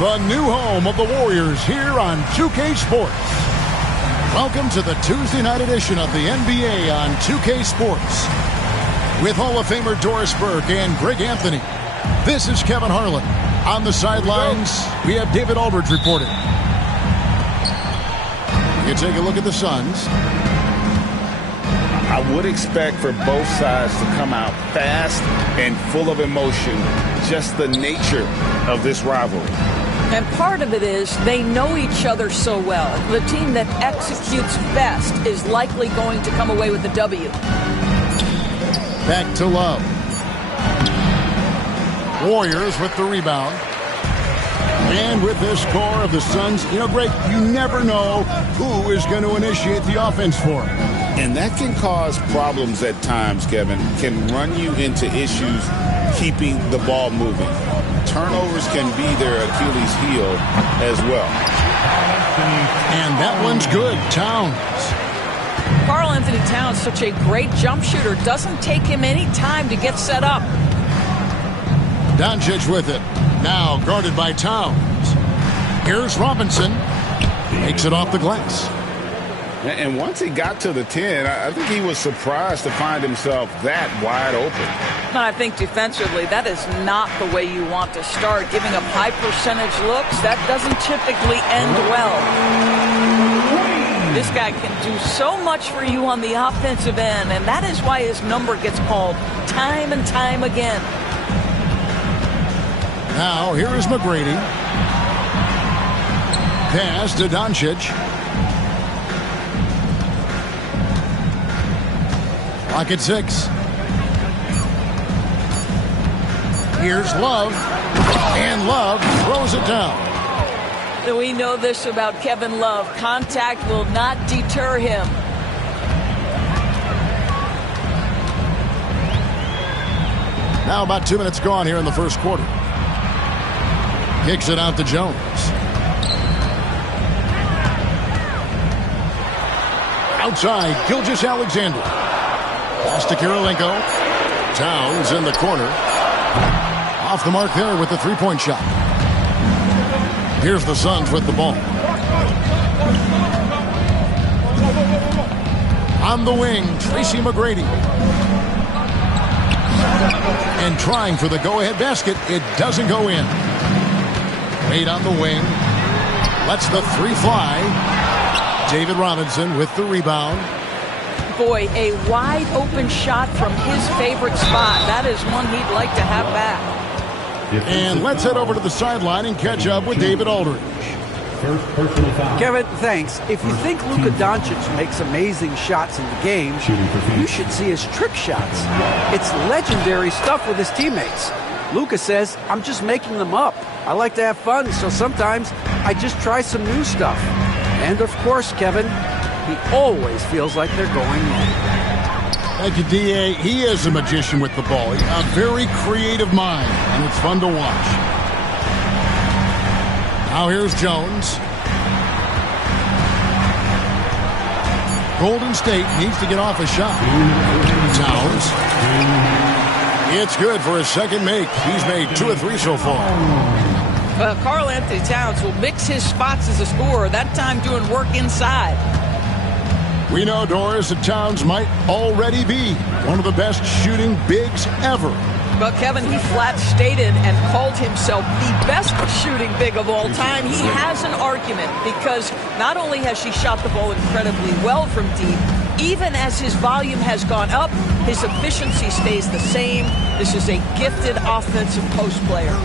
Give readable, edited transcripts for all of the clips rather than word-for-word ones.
The new home of the Warriors here on 2K Sports. Welcome to the Tuesday night edition of the NBA on 2K Sports. With Hall of Famer Doris Burke and Greg Anthony, this is Kevin Harlan. On the sidelines, we have David Aldridge reporting. You take a look at the Suns. I would expect for both sides to come out fast and full of emotion, just the nature of this rivalry. And part of it is they know each other so well. The team that executes best is likely going to come away with the W. Back to Love. Warriors with the rebound. And with this core of the Suns, Greg, you never know who is going to initiate the offense for them. And that can cause problems at times, Kevin. Can run you into issues keeping the ball moving. Turnovers can be their Achilles heel as well. And that one's good. Towns. Karl-Anthony Towns, such a great jump shooter. Doesn't take him any time to get set up. Doncic with it. Now guarded by Towns. Here's Robinson. Makes it off the glass. And once he got to the 10, I think he was surprised to find himself that wide open. I think defensively, that is not the way you want to start. Giving up high percentage looks, that doesn't typically end well. This guy can do so much for you on the offensive end, and that is why his number gets called time and time again. Now, here is McGrady. Pass to Doncic. Clock at 6. Here's Love. And Love throws it down. We know this about Kevin Love. Contact will not deter him. Now about 2 minutes gone here in the first quarter. Kicks it out to Jones. Outside, Gilgeous-Alexander. Pass to Kirilenko. Towns in the corner. Off the mark there with the three-point shot. Here's the Suns with the ball. On the wing, Tracy McGrady. And trying for the go-ahead basket. It doesn't go in. Wade on the wing. Lets the three fly. David Robinson with the rebound. Boy, a wide open shot from his favorite spot. That is one he'd like to have back. And let's head over to the sideline and catch up with David Aldridge. Kevin, thanks. If you think Luka Doncic makes amazing shots in the game, you should see his trick shots. It's legendary stuff with his teammates. Luka says, I'm just making them up. I like to have fun, so sometimes I just try some new stuff. And of course, Kevin, he always feels like they're going long. Thank you, D.A. He is a magician with the ball. A very creative mind, and it's fun to watch. Now here's Jones. Golden State needs to get off a shot. Towns. It's good for his second make. He's made 2 or 3 so far. Well, Karl-Anthony Towns will mix his spots as a scorer, that time doing work inside. We know, Doris, that Towns might already be one of the best shooting bigs ever. But Kevin, he flat stated and called himself the best shooting big of all time. He has an argument because not only has she shot the ball incredibly well from deep, even as his volume has gone up, his efficiency stays the same. This is a gifted offensive post player.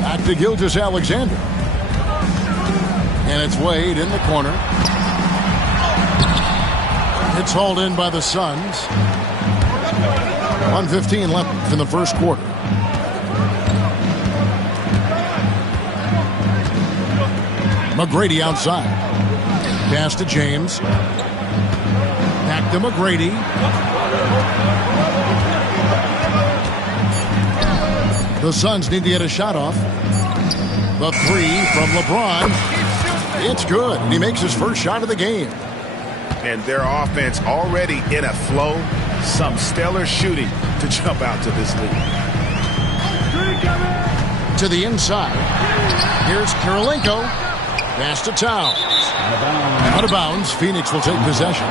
Back to Gilgeous-Alexander. And it's Wade in the corner. It's hauled in by the Suns. 1:15 left in the first quarter. McGrady outside. Pass to James. Back to McGrady. The Suns need to get a shot off. The three from LeBron. It's good. He makes his first shot of the game. And their offense already in a flow. Some stellar shooting to jump out to this lead. To the inside. Here's Kirilenko. Pass to Towns. Out of bounds. Phoenix will take possession.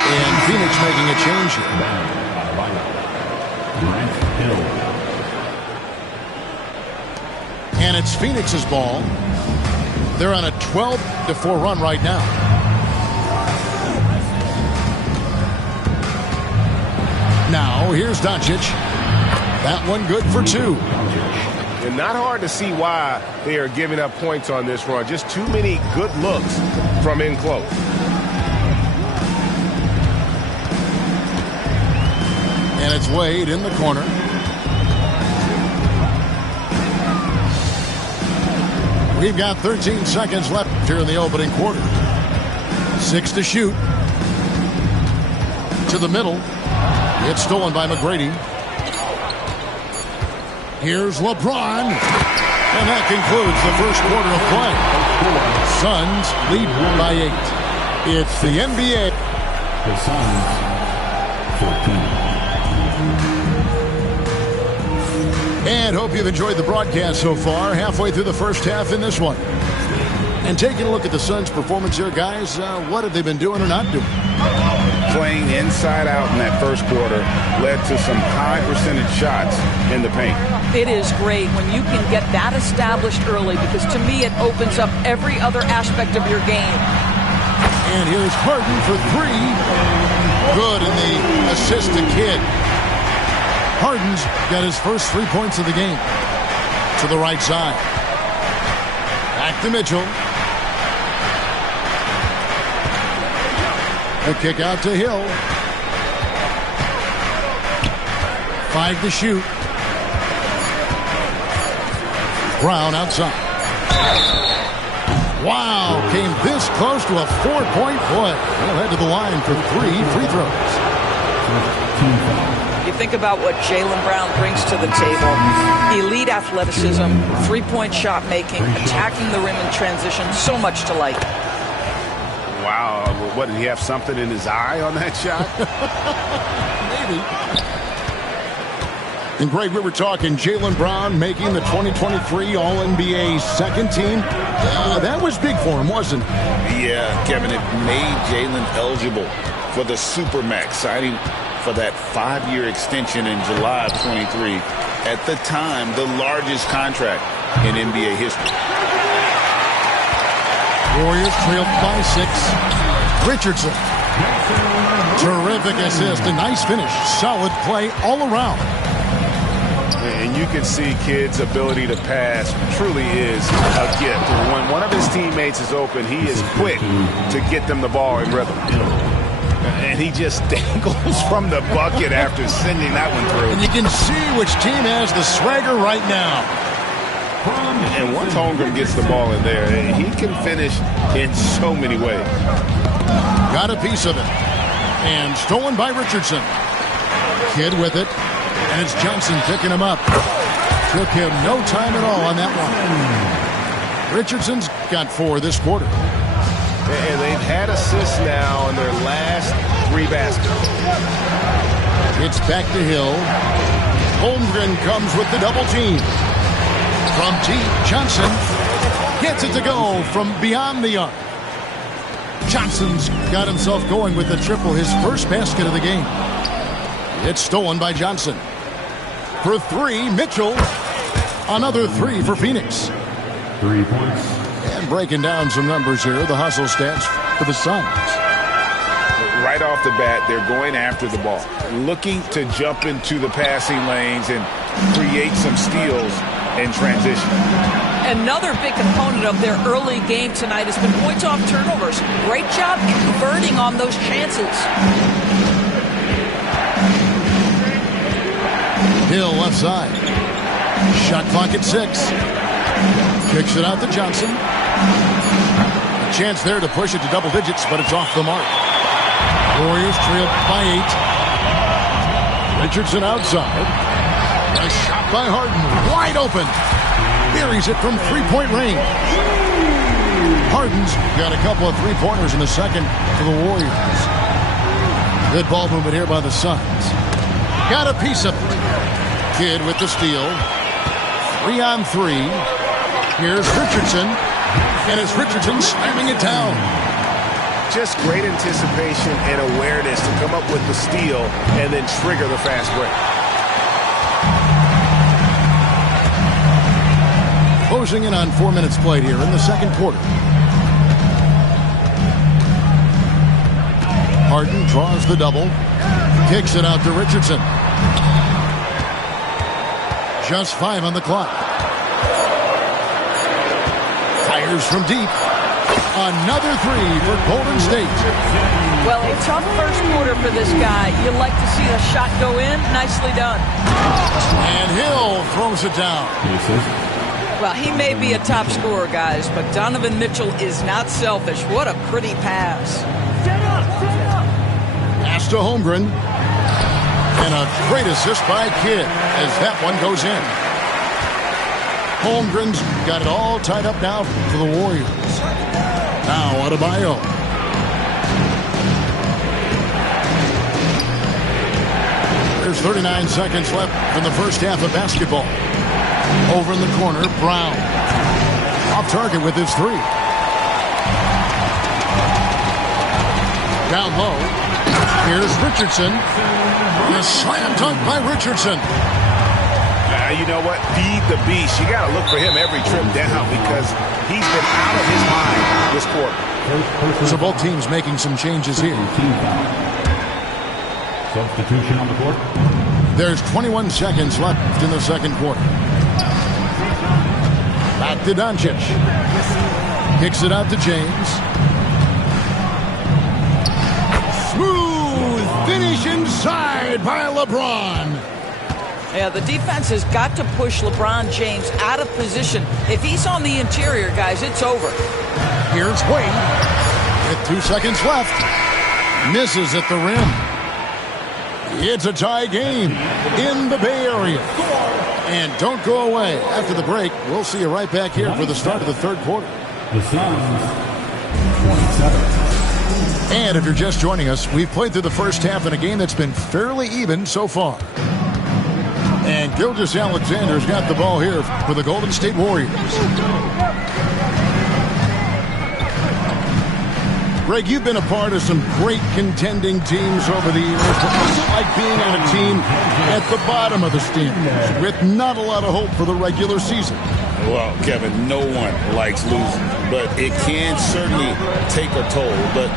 And Phoenix making a change here. And it's Phoenix's ball. They're on a 12-4 run right now. Now, here's Doncic. That one good for 2. And not hard to see why they are giving up points on this run. Just too many good looks from in close. And it's Wade in the corner. We've got 13 seconds left here in the opening quarter. 6 to shoot. To the middle. It's stolen by McGrady. Here's LeBron. And that concludes the first quarter of play. Suns lead by 8. It's the NBA. The Suns 14. And hope you've enjoyed the broadcast so far. Halfway through the first half in this one. And taking a look at the Suns' performance here, guys, what have they been doing or not doing? Playing inside out in that first quarter led to some high percentage shots in the paint. It is great when you can get that established early, because to me it opens up every other aspect of your game. And here's Harden for 3. Good, and the assist to Kidd. Harden's got his first 3 points of the game. To the right side. Back to Mitchell. A kick out to Hill. 5 to shoot. Brown outside. Wow, came this close to a 4-point play. He'll head to the line for 3 free throws. You think about what Jaylen Brown brings to the table. Elite athleticism, 3-point shot making, attacking the rim in transition. So much to like. Wow, what, did he have something in his eye on that shot? Maybe. And Greg, we were talking Jaylen Brown making the 2023 All-NBA second team. That was big for him, wasn't it? Yeah, Kevin, it made Jaylen eligible for the Supermax, signing for that 5-year extension in July of 23. At the time, the largest contract in NBA history. Warriors trailed by 6. Richardson. Terrific assist. A nice finish. Solid play all around. And you can see Kidd's ability to pass truly is a gift. When one of his teammates is open, he is quick to get them the ball in rhythm. And he just dangles from the bucket after sending that one through. And you can see which team has the swagger right now. And once Holmgren gets the ball in there, he can finish in so many ways. Got a piece of it. And stolen by Richardson. Kidd with it. And it's Johnson picking him up. Took him no time at all on that one. Richardson's got 4 this quarter. And they've had assists now in their last 3 baskets. It's back to Hill. Holmgren comes with the double team. From deep, Johnson gets it to go from beyond the arc. Johnson's got himself going with the triple, his first basket of the game. It's stolen by Johnson. For 3, Mitchell. Another 3 for Phoenix. 3 points. And breaking down some numbers here, the hustle stats for the Suns. Right off the bat, they're going after the ball, looking to jump into the passing lanes and create some steals in transition. Another big component of their early game tonight has been points off turnovers. Great job converting on those chances. Hill left side. Shot clock at 6. Kicks it out to Johnson. A chance there to push it to double digits, but it's off the mark. Warriors trail by 8. Richardson outside. A shot by Harden. Wide open. Buries it from 3-point range. Harden's got a couple of 3-pointers in the second for the Warriors. Good ball movement here by the Suns. Got a piece of it. Kidd with the steal. 3-on-3. Here's Richardson. And it's Richardson slamming it down. Just great anticipation and awareness to come up with the steal and then trigger the fast break. Closing in on 4 minutes played here in the second quarter. Harden draws the double. Kicks it out to Richardson. Just 5 on the clock. Fires from deep. Another 3 for Golden State. Well, a tough first quarter for this guy. You'd like to see the shot go in. Nicely done. And Hill throws it down. Well, he may be a top scorer, guys, but Donovan Mitchell is not selfish. What a pretty pass. Pass to Holmgren. And a great assist by Kidd as that one goes in. Holmgren's got it all tied up now for the Warriors. Now Adebayo. There's 39 seconds left in the first half of basketball. Over in the corner, Brown. Off target with his 3. Down low. Here's Richardson. And a slam dunk by Richardson. You know what? Feed the beast. You got to look for him every trip down because he's been out of his mind this quarter. So both teams making some changes here. Substitution on the court. There's 21 seconds left in the second quarter. Back to Doncic. Kicks it out to James. Smooth finish inside by LeBron. Yeah, the defense has got to push LeBron James out of position. If he's on the interior, guys, it's over. Here's Wade with 2 seconds left. Misses at the rim. It's a tie game in the Bay Area. And don't go away. After the break, we'll see you right back here for the start of the third quarter. The Suns, 27. And if you're just joining us, we've played through the first half in a game that's been fairly even so far. And Gilgeous-Alexander's got the ball here for the Golden State Warriors. Greg, you've been a part of some great contending teams over the years. What's it like being on a team at the bottom of the standings with not a lot of hope for the regular season? Well, Kevin, no one likes losing, but it can certainly take a toll. But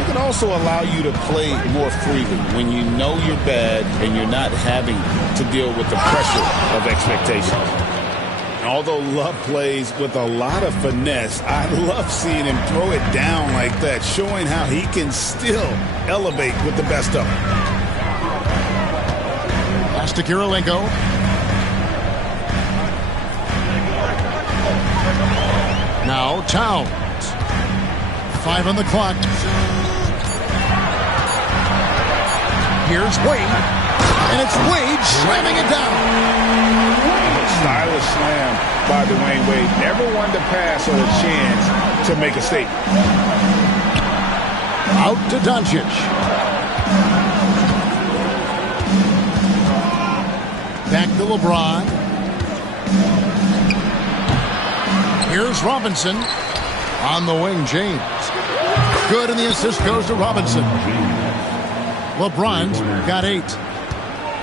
it can also allow you to play more freely when you know you're bad and you're not having to deal with the pressure of expectations. Although Love plays with a lot of finesse, I love seeing him throw it down like that, showing how he can still elevate with the best of them. Pass to Kirilenko. Now Towns. 5 on the clock. Here's Wade. And it's Wade slamming it down. Stylish slam by Dwayne Wade. Never one to pass or a chance to make a statement. Out to Doncic. Back to LeBron. Here's Robinson. On the wing, James. Good, and the assist goes to Robinson. LeBron's got 8.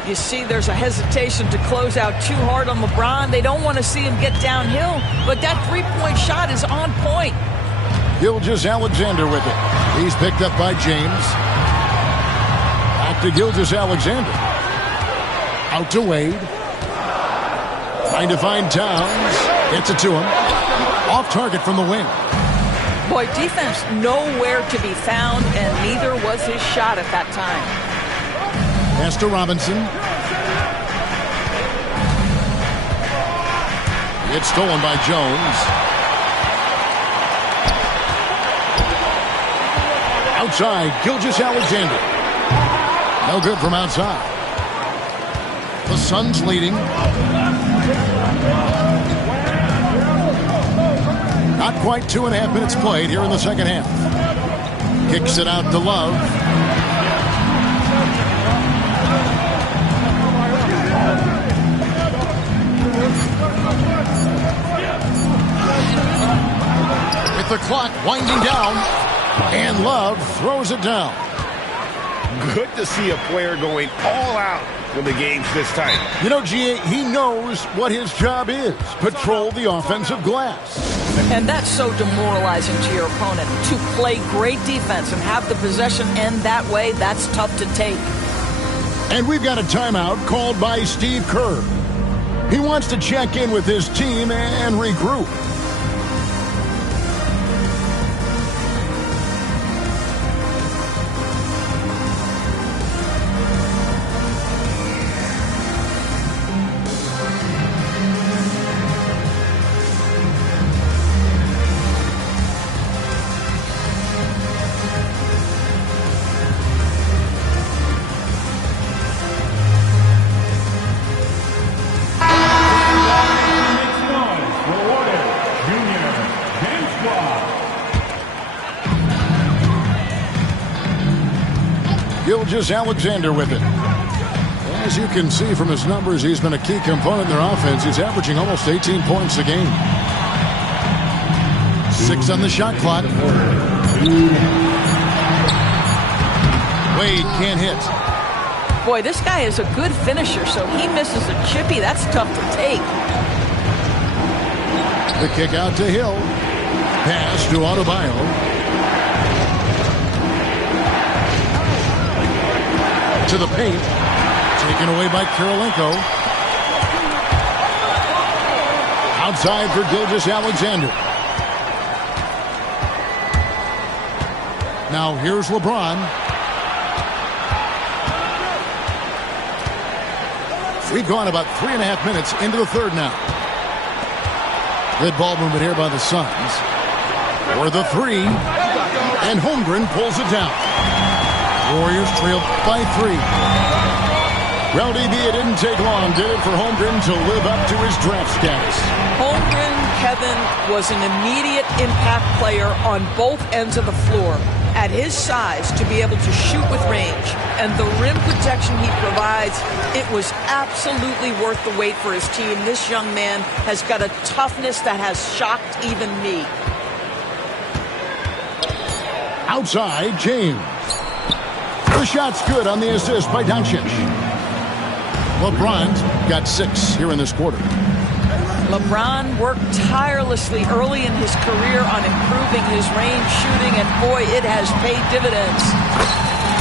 You see there's a hesitation to close out too hard on LeBron. They don't want to see him get downhill, but that three-point shot is on point. Gilgeous-Alexander with it. He's picked up by James. Back to Gilgeous-Alexander. Out to Wade. Trying to find Towns. Gets it to him. Off target from the wing. Boy, defense nowhere to be found, and neither was his shot at that time. Pass to Robinson. It's stolen by Jones. Outside, Gilgeous-Alexander. No good from outside. The Suns leading. Not quite 2.5 minutes played here in the second half. Kicks it out to Love. With the clock winding down, and Love throws it down. Good to see a player going all out when the game's this tight. You know, G.A., he knows what his job is. Patrol the offensive glass. And that's so demoralizing to your opponent. To play great defense and have the possession end that way, that's tough to take. And we've got a timeout called by Steve Kerr. He wants to check in with his team and regroup. Gilgeous-Alexander with it. As you can see from his numbers, he's been a key component in their offense. He's averaging almost 18 points a game. 6 on the shot clock. Wade can't hit. Boy, this guy is a good finisher, so he misses a chippy. That's tough to take. The kick out to Hill. Pass to Adebayo. To the paint. Taken away by Kirilenko. Outside for Gilgeous-Alexander. Now here's LeBron. We've gone about 3.5 minutes into the third now. Good ball movement here by the Suns. For the three. And Holmgren pulls it down. Warriors trail by 3. Well, DB, it didn't take long, did it, for Holmgren to live up to his draft status? Holmgren, Kevin, was an immediate impact player on both ends of the floor. At his size, to be able to shoot with range and the rim protection he provides, it was absolutely worth the wait for his team. This young man has got a toughness that has shocked even me. Outside, James. The shot's good on the assist by Doncic. LeBron's got 6 here in this quarter. LeBron worked tirelessly early in his career on improving his range shooting, and boy, it has paid dividends.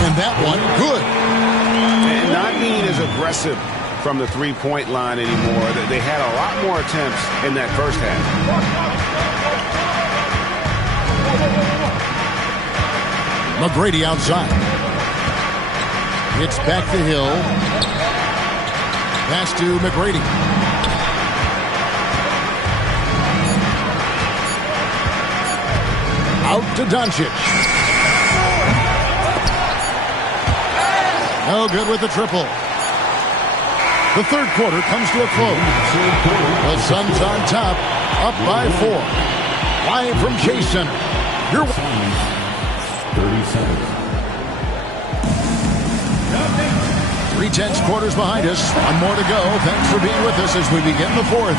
And that one, good. And not being as aggressive from the three-point line anymore. They had a lot more attempts in that first half. McGrady outside. It's back to Hill. Pass to McGrady. Out to Doncic. No good with the triple. The third quarter comes to a close. The Suns on top, up by 4. Live from Chase Center. You're 37. 3/10 quarters behind us. One more to go. Thanks for being with us as we begin the fourth.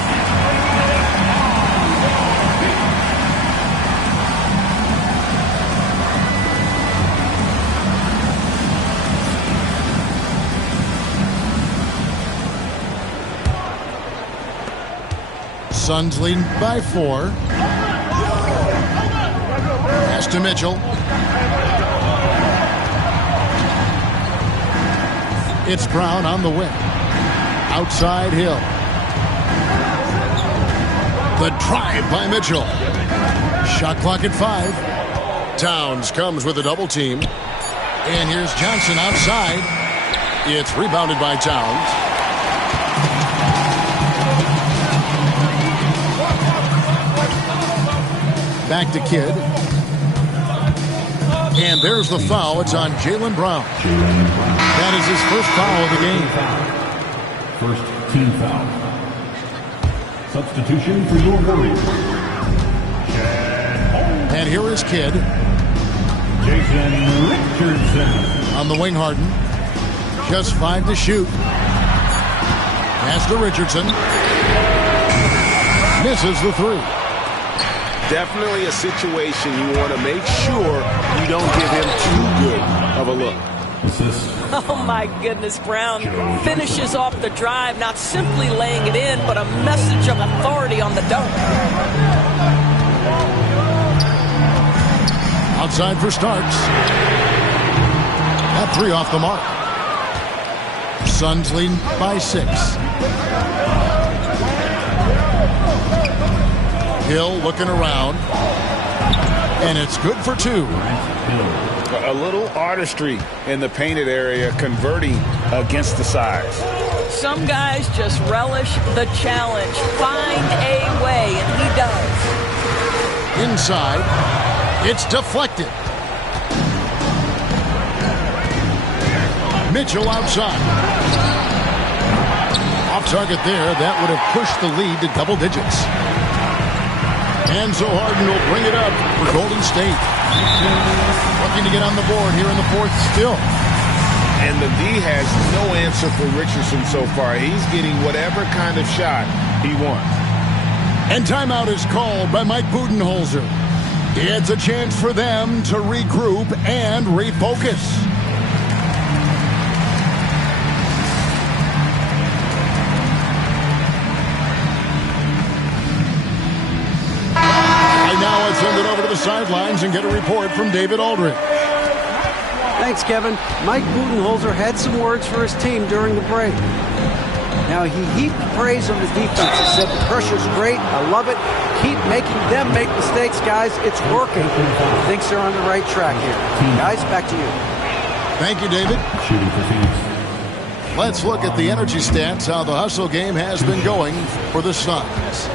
Suns leading by 4. Pass to Mitchell. It's Brown on the wing. Outside Hill. The drive by Mitchell. Shot clock at 5. Towns comes with a double team. And here's Johnson outside. It's rebounded by Towns. Back to Kidd. And there's the foul. It's on Jaylen Brown. That is his first foul of the game. First team foul. Substitution for your Warriors. And here is Kidd. Jason Richardson. On the wing, Harden. Just 5 to shoot. Pass to Richardson. Misses the 3. definitely a situation you want to make sure you don't give him too good of a look. Oh, my goodness. Brown finishes off the drive, not simply laying it in, but a message of authority on the dunk. Outside for Starks. That three off the mark. Suns lead by 6. Hill looking around. And it's good for 2. A little artistry in the painted area, converting against the size. Some guys just relish the challenge. Find a way, and he does. Inside. It's deflected. Mitchell outside. Off target there. That would have pushed the lead to double digits. Enzo Harden will bring it up for Golden State. Looking to get on the board here in the 4th still. And the D has no answer for Richardson so far. He's getting whatever kind of shot he wants. And timeout is called by Mike Budenholzer. It's a chance for them to regroup and refocus. And now let's send it over to the sidelines and get a report from David Aldridge. Thanks, Kevin. Mike Budenholzer had some words for his team during the break. Now, he heaped praise on the defense. He said, the pressure's great. I love it. Keep making them make mistakes, guys. It's working. He thinks they're on the right track here. Guys, back to you. Thank you, David. Shooting for Phoenix. Let's look at the energy stats, how the hustle game has been going for the Suns.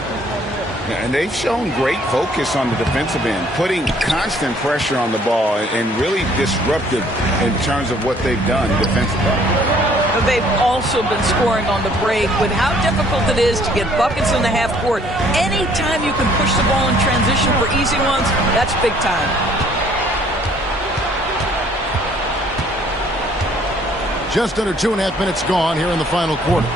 And they've shown great focus on the defensive end, putting constant pressure on the ball and really disruptive in terms of what they've done defensively. They've also been scoring on the break. With how difficult it is to get buckets in the half court, anytime you can push the ball in transition for easy ones, that's big time. Just under 2.5 minutes gone here in the final quarter.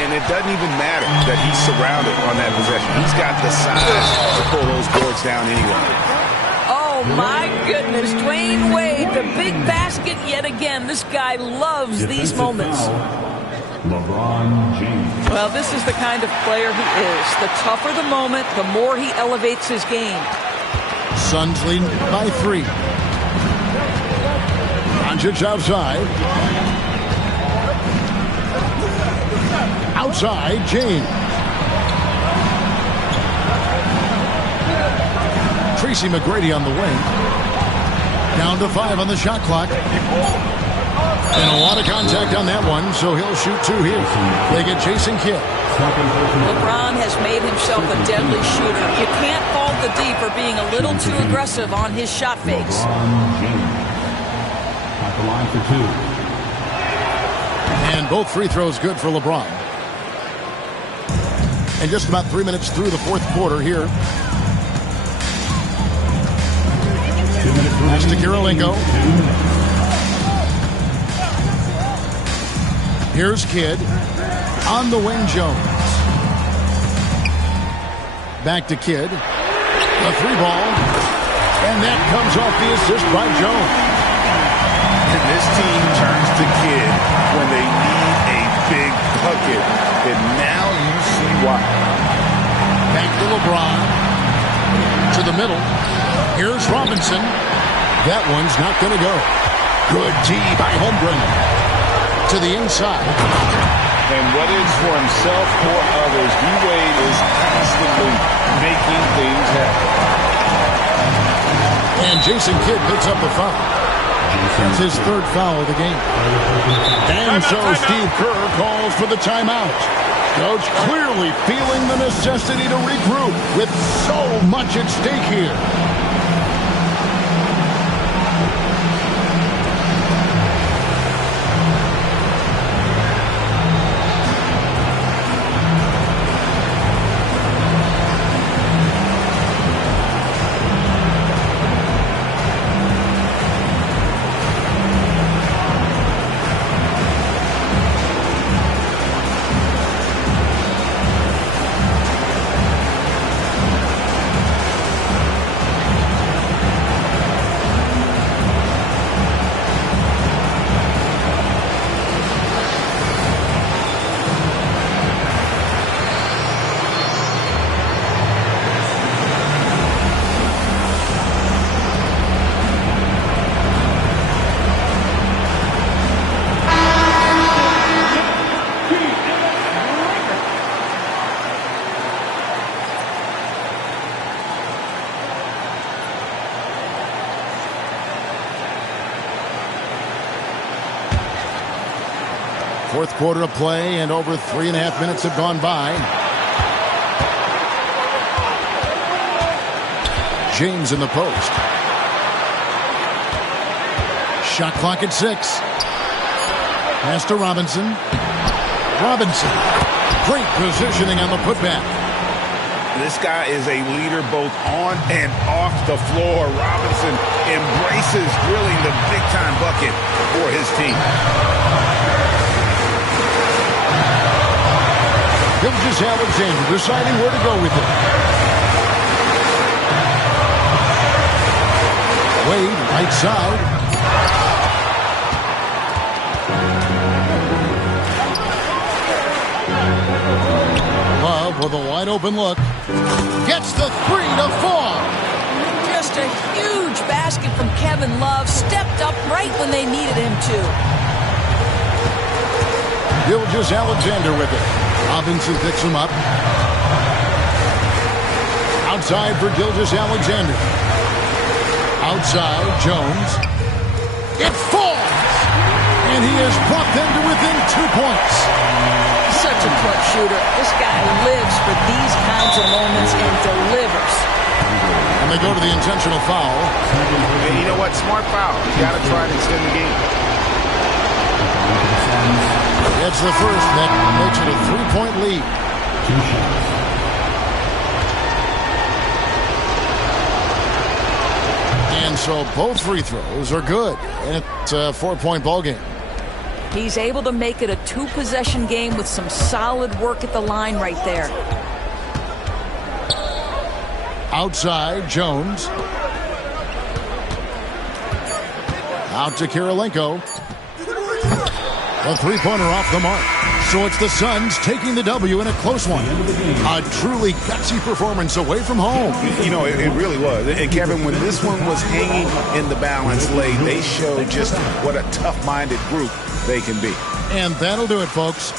And it doesn't even matter that he's surrounded on that possession. He's got the size to pull those boards down anyway. Oh, my goodness. Dwayne Wade, the big basket yet again. This guy loves these moments. LeBron James. Well, this is the kind of player he is. The tougher the moment, the more he elevates his game. Suns lead by 3. Doncic outside. Outside, James. Tracy McGrady on the wing. Down to 5 on the shot clock. And a lot of contact on that one, so he'll shoot 2 here. They get Jason Kidd. LeBron has made himself a deadly shooter. You can't fault the D for being a little too aggressive on his shot fakes. At the line for 2. And both free throws good for LeBron. And just about 3 minutes through the 4th quarter here. That's to Kirilenko. Here's Kidd. On the wing, Jones. Back to Kidd. A 3-ball. And that comes off the assist by Jones. And this team turns to Kidd when they need a big bucket. And now you see why. Back to LeBron. To the middle. Here's Robinson. That one's not going to go. Good D by Holmgren. To the inside. And whether it's for himself or others, D-Wade is constantly making things happen. And Jason Kidd picks up the foul. That's his 3rd foul of the game. And so Steve Kerr calls for the timeout. Coach clearly feeling the necessity to regroup with so much at stake here. Fourth quarter of play, and over 3.5 minutes have gone by. James in the post. Shot clock at 6. Pass to Robinson. Robinson. Great positioning on the putback. This guy is a leader both on and off the floor. Robinson embraces drilling the big-time bucket for his team. Gilgeous-Alexander deciding where to go with it. Wade, right side. Love with a wide open look. Gets the 3 to fall. Just a huge basket from Kevin Love. Stepped up right when they needed him to. Gilgeous-Alexander with it. Robinson picks him up. Outside for Gilgeous-Alexander. Outside, Jones. It falls! And he has brought them to within 2 points. Such a clutch shooter. This guy lives for these kinds of moments and delivers. And they go to the intentional foul. And you know what? Smart foul. You got to try to extend the game. That's the first. That makes it a 3-point lead. 2 shots. And so both free throws are good. And it's a 4-point ball game. He's able to make it a 2-possession game with some solid work at the line right there. Outside, Jones. Out to Kirilenko. A 3-pointer off the mark. So it's the Suns taking the W in a close one. A truly gutsy performance away from home. You know, it really was. And Kevin, when this one was hanging in the balance late, they showed just what a tough-minded group they can be. And that'll do it, folks.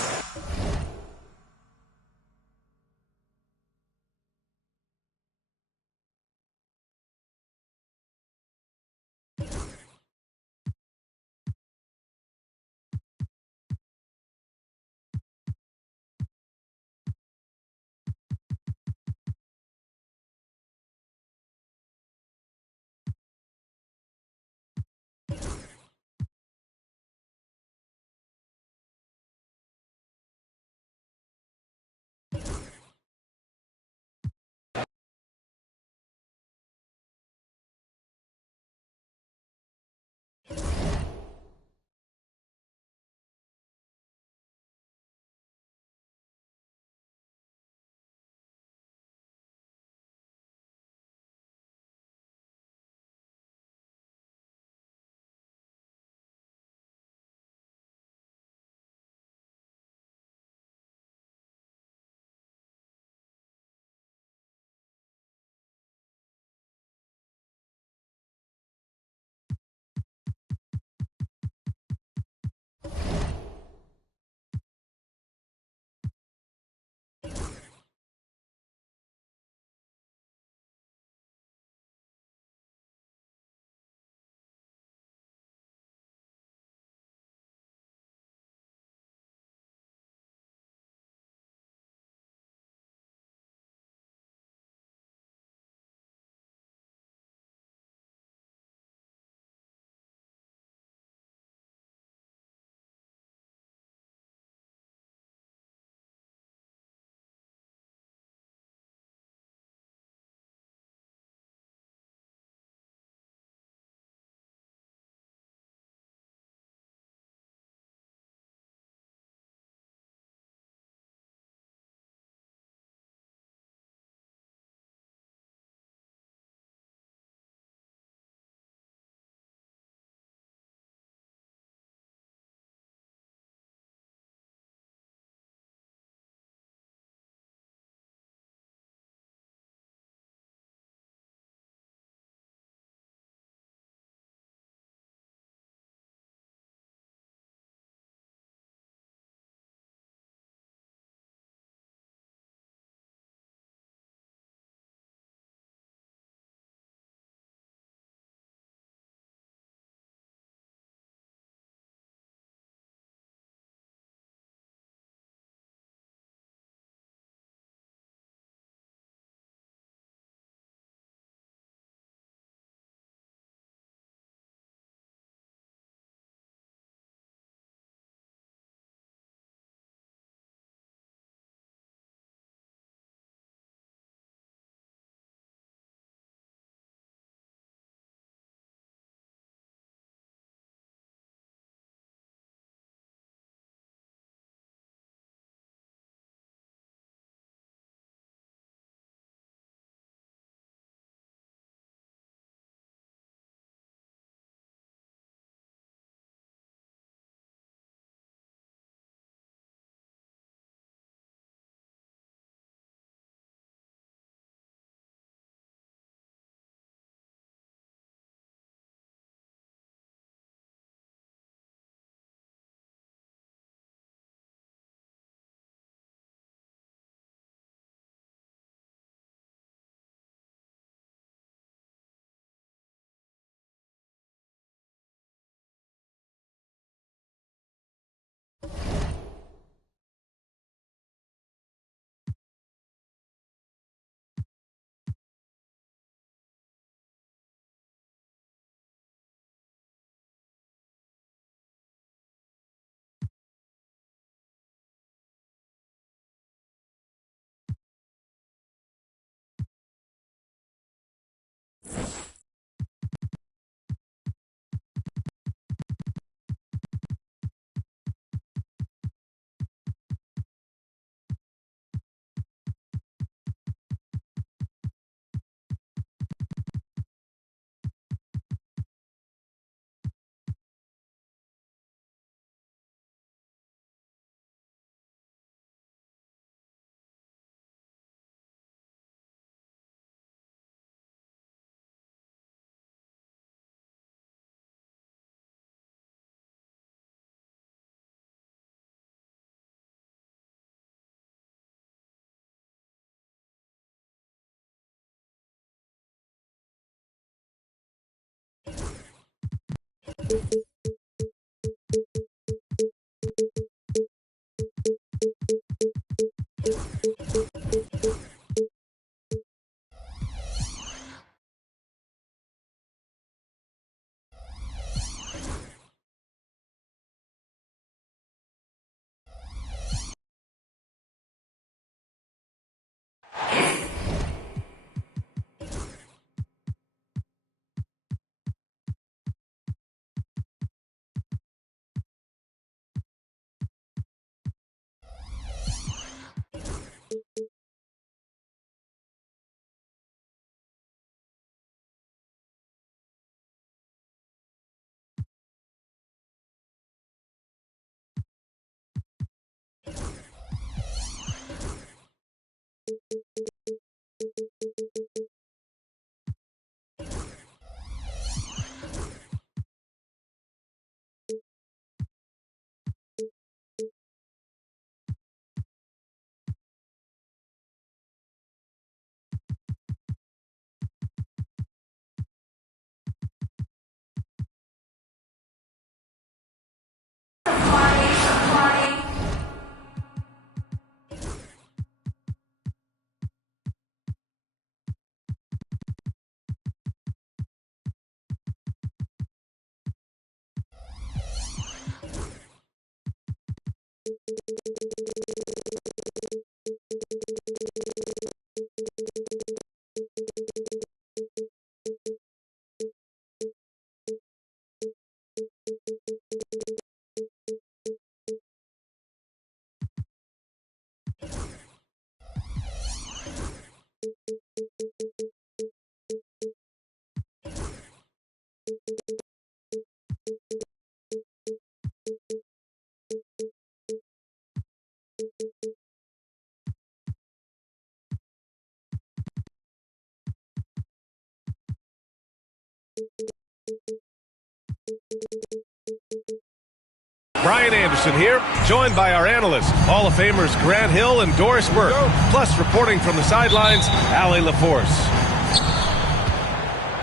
Brian Anderson here, joined by our analysts, Hall of Famers Grant Hill and Doris Burke, plus reporting from the sidelines, Allie LaForce.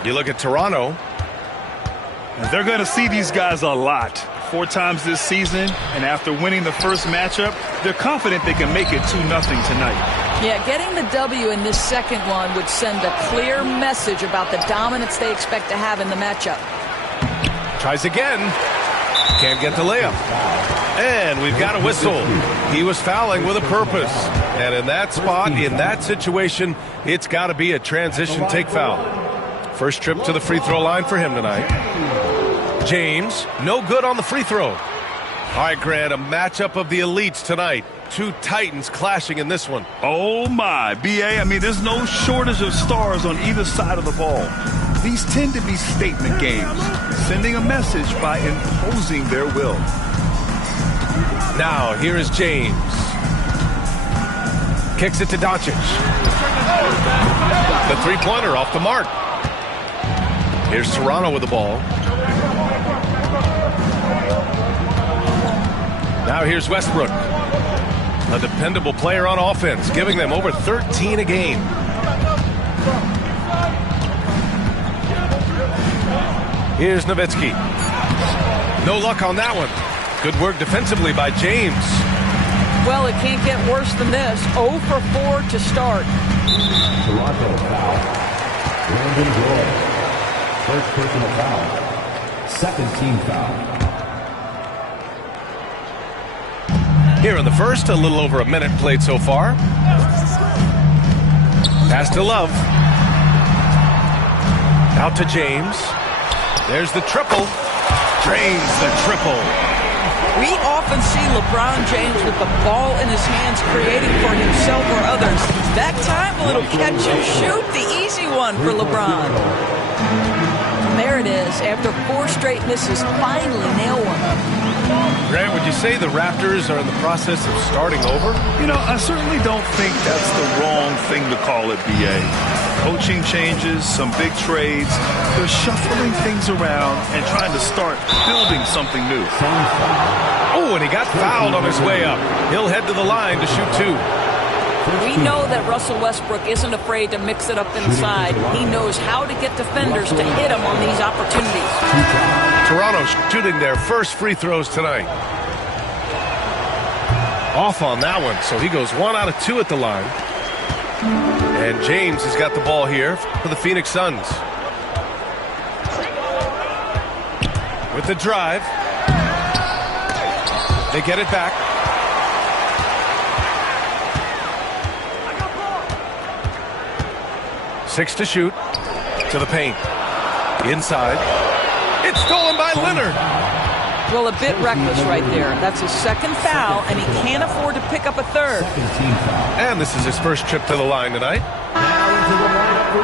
You look at Toronto. They're going to see these guys a lot. 4 times this season, and after winning the first matchup, they're confident they can make it 2-0 tonight. Yeah, getting the W in this second one would send a clear message about the dominance they expect to have in the matchup. Tries again. Can't get the layup. And we've got a whistle. He was fouling with a purpose. And in that spot, in that situation, it's got to be a transition take foul. First trip to the free throw line for him tonight. James, no good on the free throw. All right, Grant, a matchup of the elites tonight. 2 Titans clashing in this one. Oh, my. B.A., I mean, there's no shortage of stars on either side of the ball. These tend to be statement games, sending a message by imposing their will. Now, here is James. Kicks it to Doncic. The three-pointer off the mark. Here's Toronto with the ball. Now here's Westbrook. A dependable player on offense, giving them over 13 a game. Here's Nowitzki. No luck on that one. Good work defensively by James. Well, it can't get worse than this. 0 for 4 to start. Toronto foul. Brandon Roy. First personal foul. Second team foul. Here in the first, a little over a minute played so far. Pass to Love. Out to James. There's the triple. Drains the triple. We often see LeBron James with the ball in his hands creating for himself or others. That time, a little catch and shoot, the easy one for LeBron. And there it is. After 4 straight misses, finally nail one. Grant, would you say the Raptors are in the process of starting over? You know, I certainly don't think that's the wrong thing to call it, B.A. Coaching changes, some big trades. They're shuffling things around and trying to start building something new. Oh, and he got fouled on his way up. He'll head to the line to shoot 2. We know that Russell Westbrook isn't afraid to mix it up inside. He knows how to get defenders to hit him on these opportunities. Toronto shooting their first free throws tonight. Off on that one, so he goes 1 out of 2 at the line. And James has got the ball here for the Phoenix Suns. With the drive. They get it back. Six to shoot. To the paint. Inside. It's stolen by Leonard. Well, a bit reckless right there. That's his second foul, and he can't afford to pick up a third. And this is his first trip to the line tonight.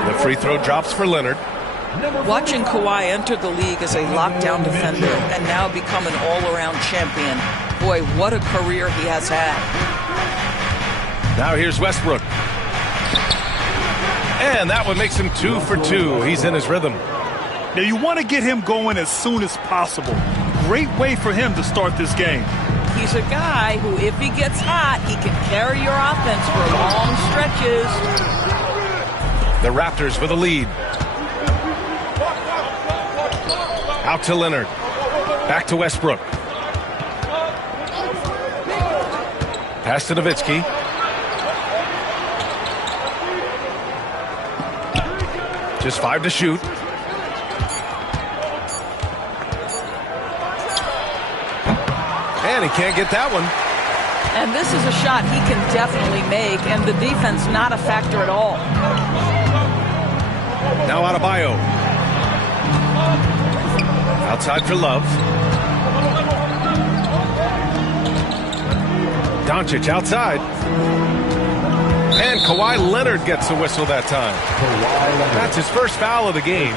The free throw drops for Leonard. Watching Kawhi enter the league as a lockdown defender and now become an all-around champion. Boy, what a career he has had. Now here's Westbrook. And that one makes him 2 for 2. He's in his rhythm. Now you want to get him going as soon as possible. Great way for him to start this game. He's a guy who, if he gets hot, he can carry your offense for long stretches. The Raptors with a lead. Out to Leonard. Back to Westbrook. Pass to Nowitzki. Just 5 to shoot. And he can't get that one. And this is a shot he can definitely make, and the defense not a factor at all. Now Adebayo. Outside for Love. Doncic outside. And Kawhi Leonard gets a whistle that time. That's his first foul of the game.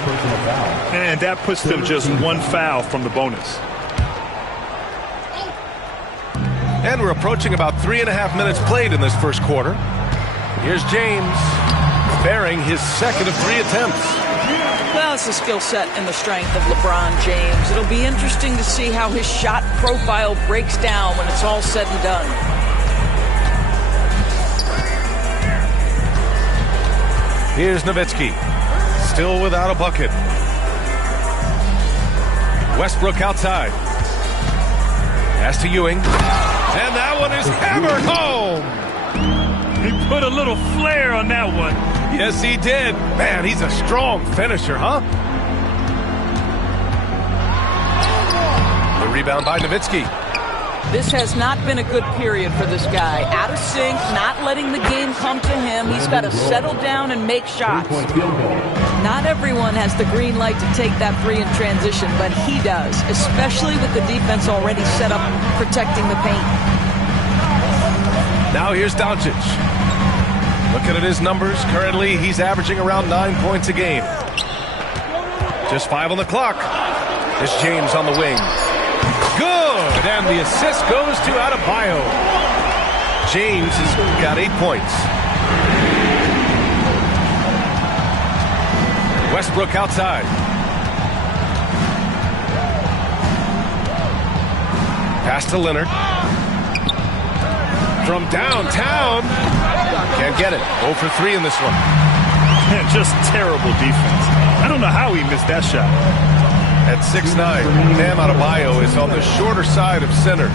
And that puts them just 1 foul from the bonus. And we're approaching about 3.5 minutes played in this first quarter. Here's James, bearing his second of 3 attempts. Well, it's the skill set and the strength of LeBron James. It'll be interesting to see how his shot profile breaks down when it's all said and done. Here's Nowitzki, still without a bucket. Westbrook outside. Pass to Ewing. And that one is hammered home. He put a little flair on that one. Yes, he did. Man, he's a strong finisher, huh? The rebound by Nowitzki. This has not been a good period for this guy. Out of sync, not letting the game come to him. He's got to settle down and make shots. Not everyone has the green light to take that three in transition, but he does, especially with the defense already set up protecting the paint. Now here's Doncic. Looking at his numbers, currently he's averaging around 9 points a game. Just 5 on the clock. There's James on the wing. Good, and the assist goes to Adebayo. James has got 8 points. Westbrook outside. Pass to Leonard. From downtown. Can't get it. 0 for 3 in this one. Man, just terrible defense. I don't know how he missed that shot. At 6'9", Bam Adebayo is on the shorter side of centers.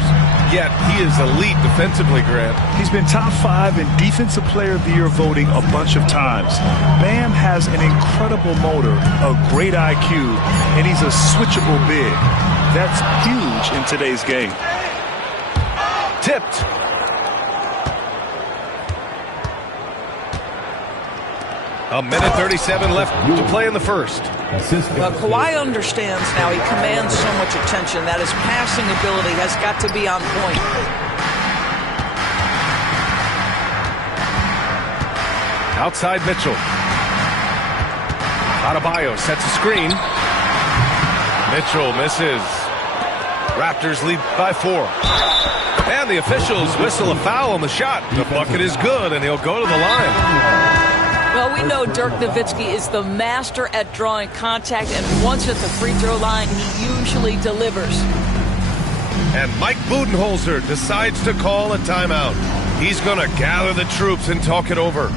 Yet he is elite defensively, Grant. He's been top 5 in Defensive Player of the Year voting a bunch of times. Bam has an incredible motor, a great IQ, and he's a switchable big. That's huge in today's game. Tipped. A minute 37 left to play in the first. Well, Kawhi understands now. He commands so much attention that his passing ability has got to be on point. Outside Mitchell. Adebayo sets a screen. Mitchell misses. Raptors lead by 4. And the officials whistle a foul on the shot. The bucket is good, and he'll go to the line. Well, we know Dirk Nowitzki is the master at drawing contact, and once at the free throw line, he usually delivers. And Mike Budenholzer decides to call a timeout. He's going to gather the troops and talk it over.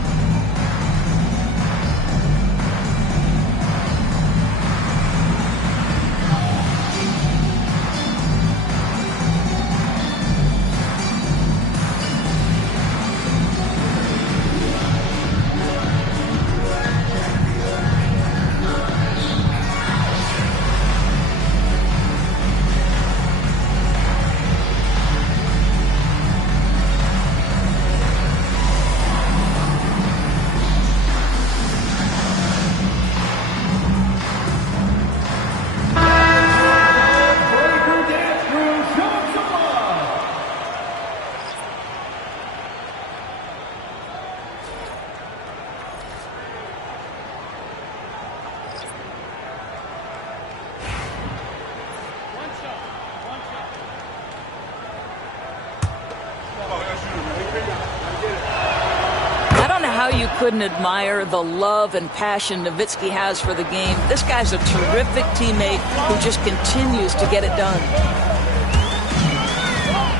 couldn't admire the love and passion Nowitzki has for the game. This guy's a terrific teammate who just continues to get it done.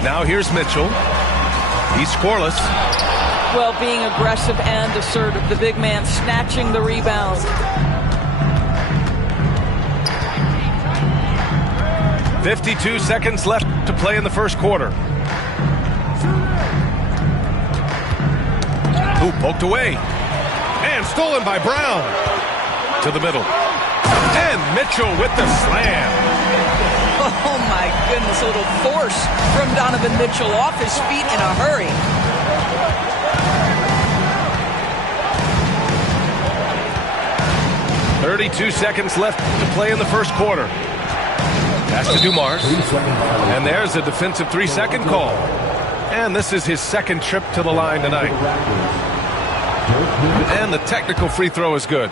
Now here's Mitchell. He's scoreless. Well, being aggressive and assertive, the big man snatching the rebound. "52 seconds left to play in the first quarter. Ooh, poked away. And stolen by Brown. To the middle. And Mitchell with the slam. Oh, my goodness, a little force from Donovan Mitchell off his feet in a hurry. "32 seconds left to play in the first quarter. Pass to Dumars. And there's a defensive 3-second call. And this is his second trip to the line tonight. And the technical free throw is good.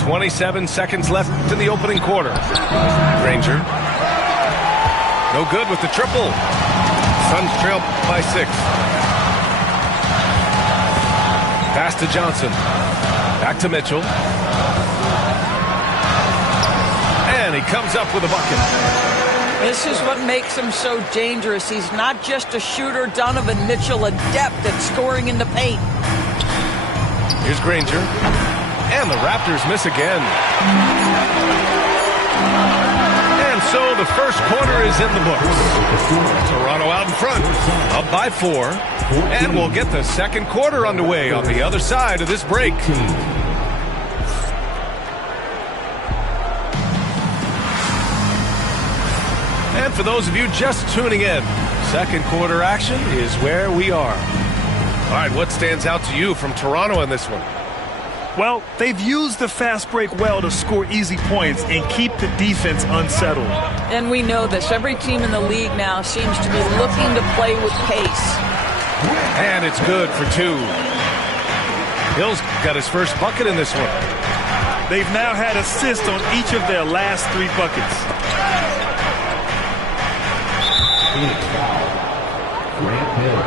"27 seconds left in the opening quarter. Granger. No good with the triple. Suns trail by 6. Pass to Johnson. Back to Mitchell. And he comes up with a bucket. This is what makes him so dangerous. He's not just a shooter. Donovan Mitchell, adept at scoring in the paint. Here's Granger. And the Raptors miss again. And so the first quarter is in the books. Toronto out in front, up by 4. And we'll get the second quarter underway on the other side of this break. And for those of you just tuning in, second quarter action is where we are. All right, what stands out to you from Toronto in this one? Well, they've used the fast break well to score easy points and keep the defense unsettled. And we know this. Every team in the league now seems to be looking to play with pace. And it's good for 2. Hill's got his first bucket in this one. They've now had assists on each of their last 3 buckets. Phoenix foul. Grant Hill.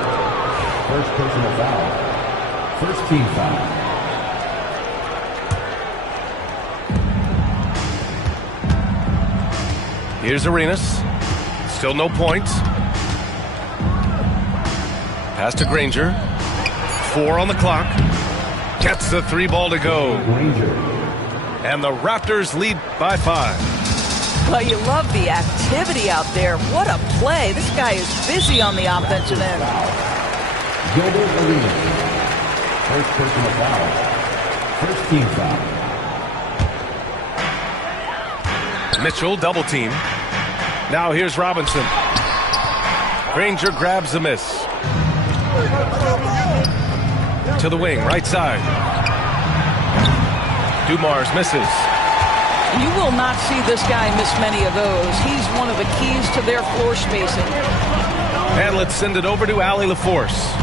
First personal foul. First team foul. Here's Arenas. Still no points. Pass to Granger. 4 on the clock. Gets the 3 ball to go. Granger. And the Raptors lead by 5. Well, you love the activity out there. What a play. This guy is busy on the offensive end. Gilbert Arenas. First personal foul. First team foul. Mitchell double team. Now here's Robinson. Granger grabs the miss. To the wing, right side. Dumars misses. You will not see this guy miss many of those. He's one of the keys to their floor spacing. And let's send it over to Allie LaForce.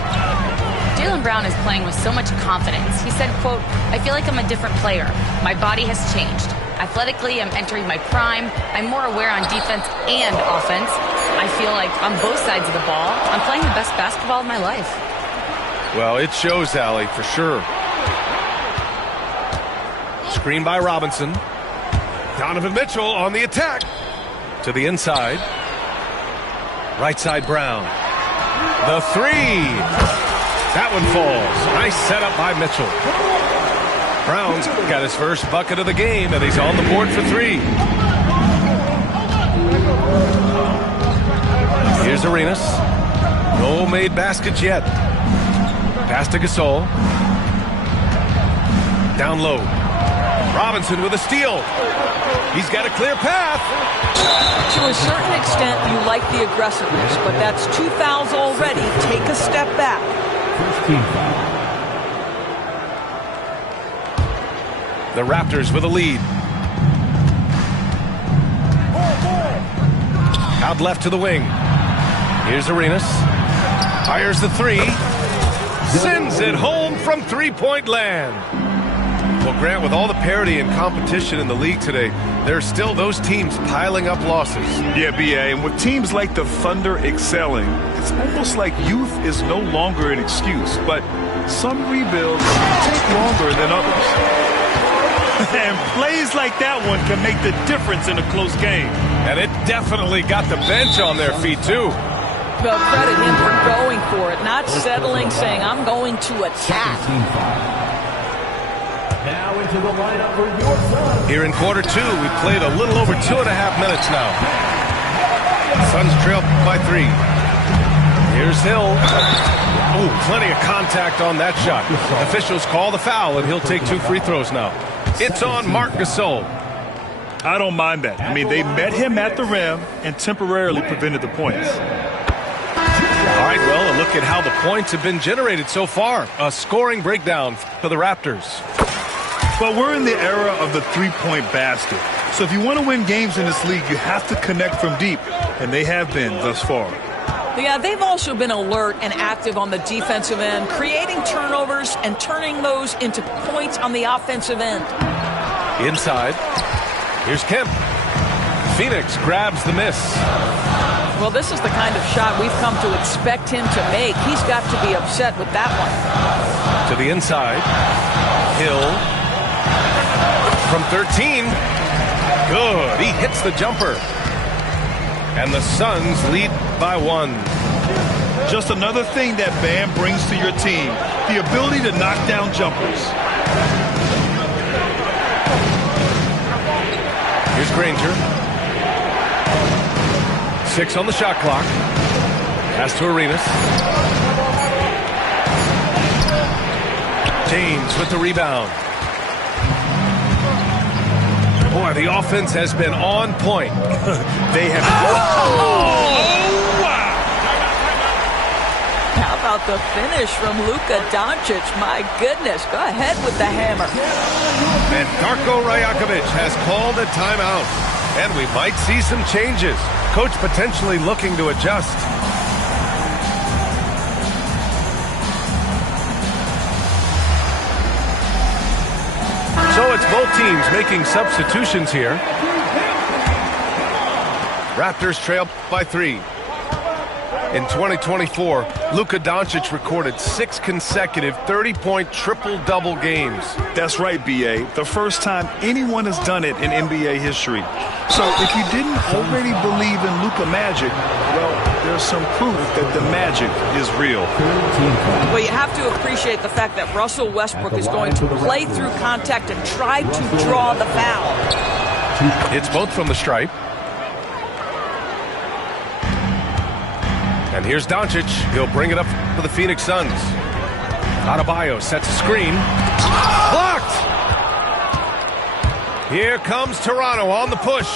Jaylen Brown is playing with so much confidence. He said, quote, "I feel like I'm a different player. My body has changed. Athletically, I'm entering my prime. I'm more aware on defense and offense. I feel like on both sides of the ball, I'm playing the best basketball of my life." Well, it shows, Allie, for sure. Screen by Robinson. Donovan Mitchell on the attack. To the inside. Right side Brown. The 3. That one falls. Nice setup by Mitchell. Brown's got his first bucket of the game, and he's on the board for 3. Here's Arenas. No made baskets yet. Pass to Gasol. Down low. Robinson with a steal. He's got a clear path. To a certain extent, you like the aggressiveness, but that's 2 fouls already. Take a step back. First team foul. The Raptors with a lead. Out left to the wing. Here's Arenas. Fires the 3. Sends it home from 3-point land. Well, Grant, with all the parity and competition in the league today, there's still those teams piling up losses. Yeah, B.A., and with teams like the Thunder excelling, it's almost like youth is no longer an excuse, but some rebuilds take longer than others. And plays like that one can make the difference in a close game. And it definitely got the bench on their feet, too. Well, credit him for going for it, not settling, saying, I'm going to attack. Now into the lineup for your Suns. Here in quarter two, we played a little over 2.5 minutes now. Suns trail by 3. Here's Hill. Oh, plenty of contact on that shot. Officials call the foul, and he'll take 2 free throws now. It's on Marc Gasol. I don't mind that. I mean, they met him at the rim and temporarily prevented the points. All right, well, a look at how the points have been generated so far. A scoring breakdown for the Raptors. But we're in the era of the three-point basket. So if you want to win games in this league, you have to connect from deep, and they have been thus far. Yeah, they've also been alert and active on the defensive end, creating turnovers and turning those into points on the offensive end. Inside, here's Kemp. Phoenix grabs the miss. Well, this is the kind of shot we've come to expect him to make. He's got to be upset with that one. To the inside, Hill from 13. Good, he hits the jumper. And the Suns lead by 1. Just another thing that Bam brings to your team, the ability to knock down jumpers. Here's Granger. 6 on the shot clock. Pass to Arenas. James with the rebound. Boy, the offense has been on point. They have... Oh, wow! How about the finish from Luka Doncic? My goodness, go ahead with the hammer. And Darko Rajakovic has called a timeout. And we might see some changes. Coach potentially looking to adjust. So it's both teams making substitutions here. Raptors trail by 3. In 2024, Luka Doncic recorded 6 consecutive 30-point triple-double games. That's right, B.A. The first time anyone has done it in NBA history. So if you didn't already believe in Luka magic, well, there's some proof that the magic is real. Well, you have to appreciate the fact that Russell Westbrook is going to play through contact and try to draw the foul. It's both from the stripe. And here's Doncic. He'll bring it up for the Phoenix Suns. Adebayo sets a screen. Blocked! Here comes Toronto on the push.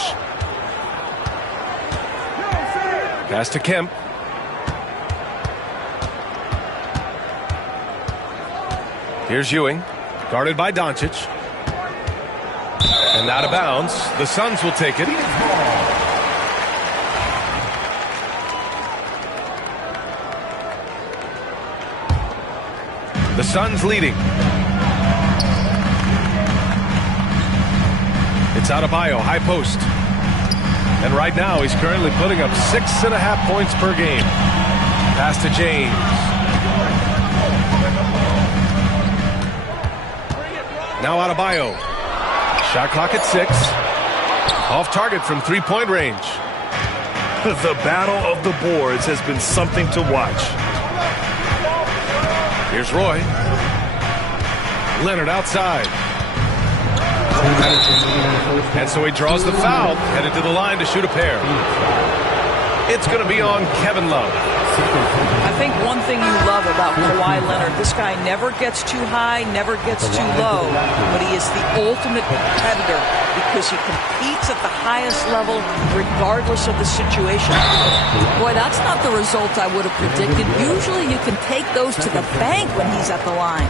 Pass to Kemp. Here's Ewing. Guarded by Doncic. And out of bounds. The Suns will take it. The Suns leading. It's Adebayo, high post. And right now, he's currently putting up 6.5 points per game. Pass to James. Now Adebayo. Shot clock at 6. Off target from three-point range. The battle of the boards has been something to watch. Here's Roy. Leonard outside. And so he draws the foul, headed to the line to shoot a pair. It's going to be on Kevin Love. I think one thing you love about Kawhi Leonard, this guy never gets too high, never gets too low, but he is the ultimate competitor because he competes at the highest level regardless of the situation. Boy, that's not the result I would have predicted. Usually you can take those to the bank when he's at the line.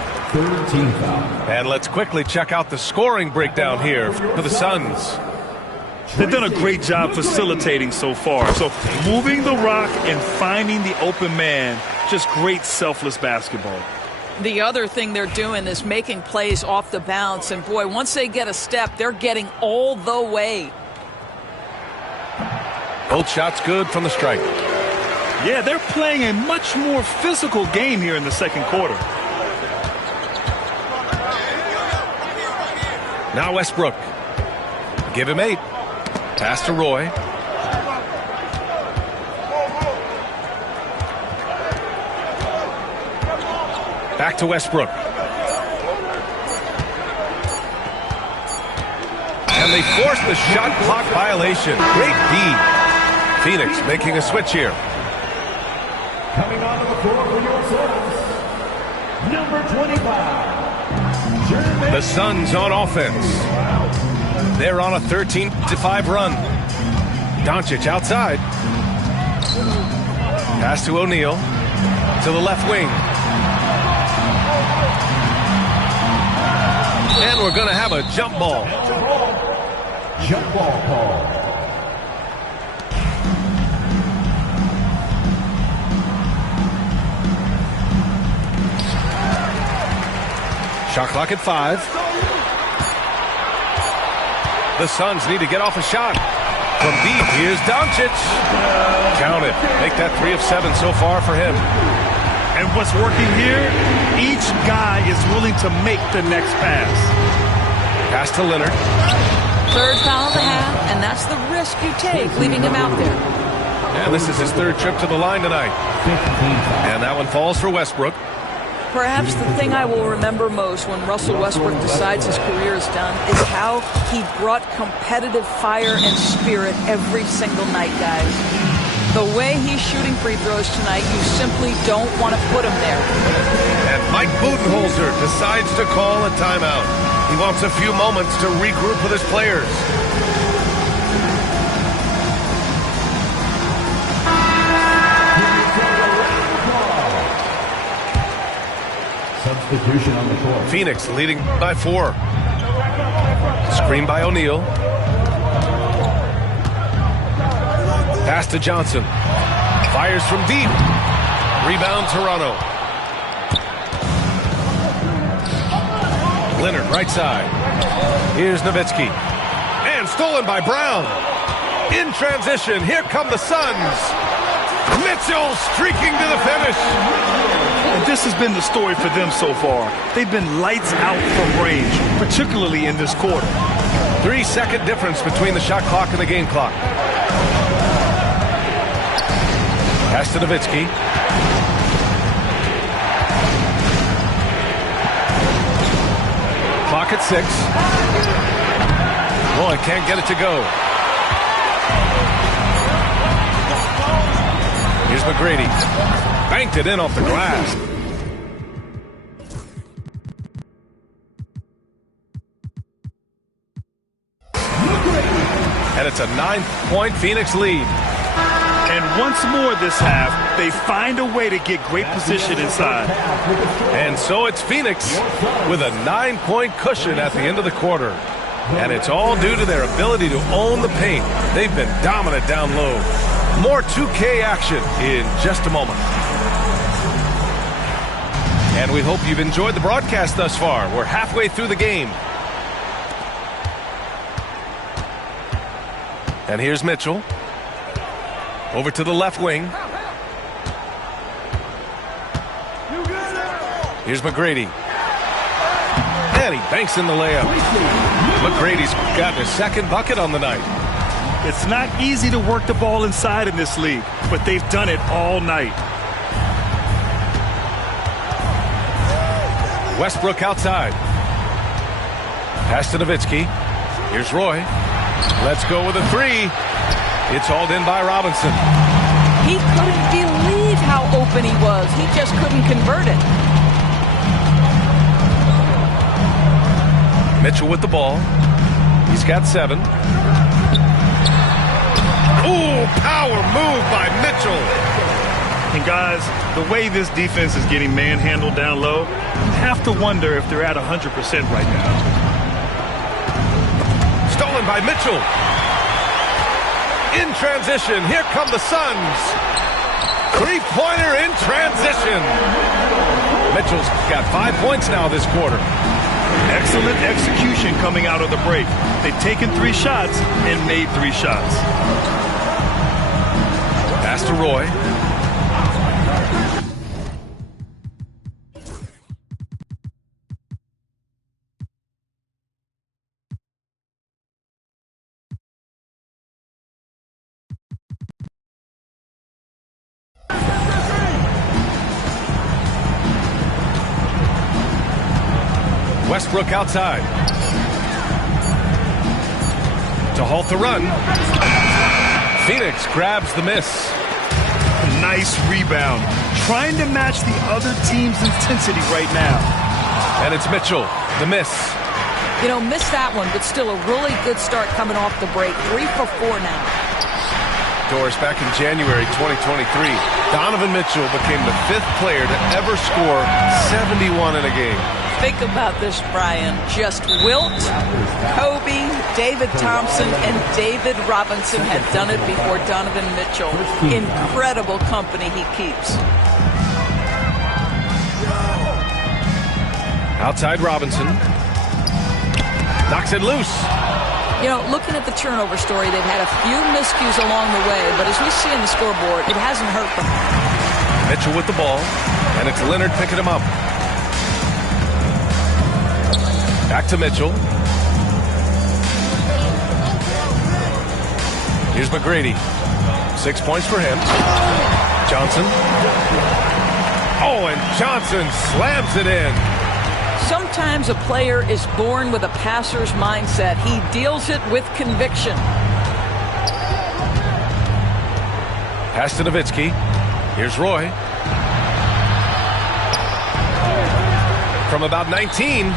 And let's quickly check out the scoring breakdown here for the Suns. They've done a great job facilitating so far. So moving the rock and finding the open man, just great selfless basketball. The other thing they're doing is making plays off the bounce. And, boy, once they get a step, they're getting all the way. Both shots good from the strike. Yeah, they're playing a much more physical game here in the second quarter. Now Westbrook. Give him 8. Pass to Roy. Back to Westbrook. And they force the shot clock violation. Great D. Phoenix making a switch here. Coming onto the floor for your Suns, number 25. The Suns on offense. They're on a 13-5 run. Doncic outside. Pass to O'Neal. To the left wing. And we're going to have a jump ball. Jump ball call. Shot clock at 5. The Suns need to get off a shot. From deep, here's Doncic. Count it. Make that 3 of 7 so far for him. And what's working here, each guy is willing to make the next pass. Pass to Leonard. Third foul of the half, and that's the risk you take, leaving him out there. And this is his 3rd trip to the line tonight. And that one falls for Westbrook. Perhaps the thing I will remember most when Russell Westbrook decides his career is done is how he brought competitive fire and spirit every single night, guys. The way he's shooting free throws tonight, you simply don't want to put him there. And Mike Budenholzer decides to call a timeout. He wants a few moments to regroup with his players. Substitution on the court. Phoenix leading by 4. Screen by O'Neal. Pass to Johnson. Fires from deep. Rebound Toronto. Leonard right side. Here's Nowitzki. And stolen by Brown. In transition, here come the Suns. Mitchell streaking to the finish. And this has been the story for them so far. They've been lights out from range, particularly in this quarter. 3-second difference between the shot clock and the game clock. Pass to Nowitzki. Clock at 6. Boy, can't get it to go. Here's McGrady. Banked it in off the glass. And it's a 9-point Phoenix lead. And once more this half, they find a way to get great position inside. And so it's Phoenix with a 9-point cushion at the end of the quarter. And it's all due to their ability to own the paint. They've been dominant down low. More 2K action in just a moment. And we hope you've enjoyed the broadcast thus far. We're halfway through the game. And here's Mitchell. Over to the left wing. Here's McGrady. And he banks in the layup. McGrady's got his 2nd bucket on the night. It's not easy to work the ball inside in this league, but they've done it all night. Westbrook outside. Pass to Nowitzki. Here's Roy. Let's go with a 3. It's hauled in by Robinson. He couldn't believe how open he was. He just couldn't convert it. Mitchell with the ball. He's got 7. Ooh, power move by Mitchell. And guys, the way this defense is getting manhandled down low, you have to wonder if they're at 100% right now. Stolen by Mitchell. In transition, here come the Suns. 3-pointer in transition. Mitchell's got 5 points now this quarter. Excellent execution coming out of the break. They've taken 3 shots and made 3 shots. Pass to Roy. Westbrook outside. To halt the run. Phoenix grabs the miss. Nice rebound. Trying to match the other team's intensity right now. And it's Mitchell. The miss. You know, missed that one, but still a really good start coming off the break. 3 for 4 now. Doris, back in January 2023, Donovan Mitchell became the 5th player to ever score 71 in a game. Think about this, Brian. Just Wilt, Kobe, David Thompson, and David Robinson had done it before Donovan Mitchell. Incredible company he keeps. Outside Robinson. Knocks it loose. You know, looking at the turnover story, they've had a few miscues along the way, but as we see in the scoreboard, it hasn't hurt them. Mitchell with the ball, and it's Leonard picking him up. Back to Mitchell. Here's McGrady. 6 points for him. Johnson. Oh, and Johnson slams it in. Sometimes a player is born with a passer's mindset. He deals it with conviction. Pass to Nowitzki. Here's Roy. From about 19.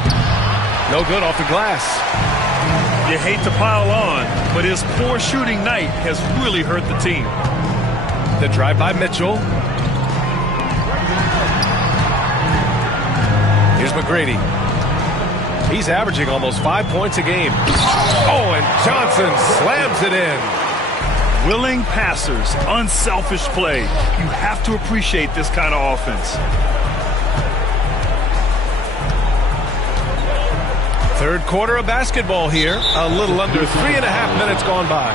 No good off the glass. You hate to pile on, but his poor shooting night has really hurt the team. The drive by Mitchell. Here's McGrady. He's averaging almost 5 points a game. Oh, and Johnson slams it in. Willing passers, unselfish play. You have to appreciate this kind of offense. Third quarter of basketball here. A little under 3.5 minutes gone by.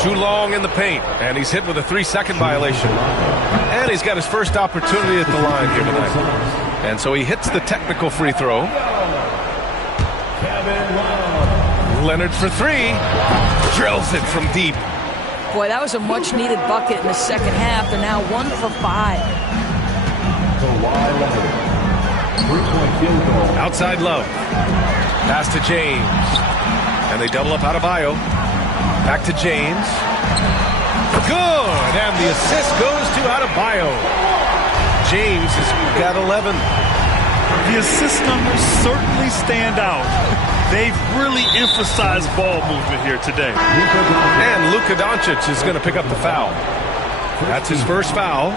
Too long in the paint. And he's hit with a 3-second violation. And he's got his first opportunity at the line here tonight. And so he hits the technical free throw. Leonard for 3. Drills it from deep. Boy, that was a much-needed bucket in the second half. They're now 1 for 5. Outside Love. Pass to James. And they double up Adebayo. Back to James. Good! And the assist goes to Adebayo. James has got 11. The assist numbers certainly stand out. They've really emphasized ball movement here today. And Luka Doncic is going to pick up the foul. That's his first foul.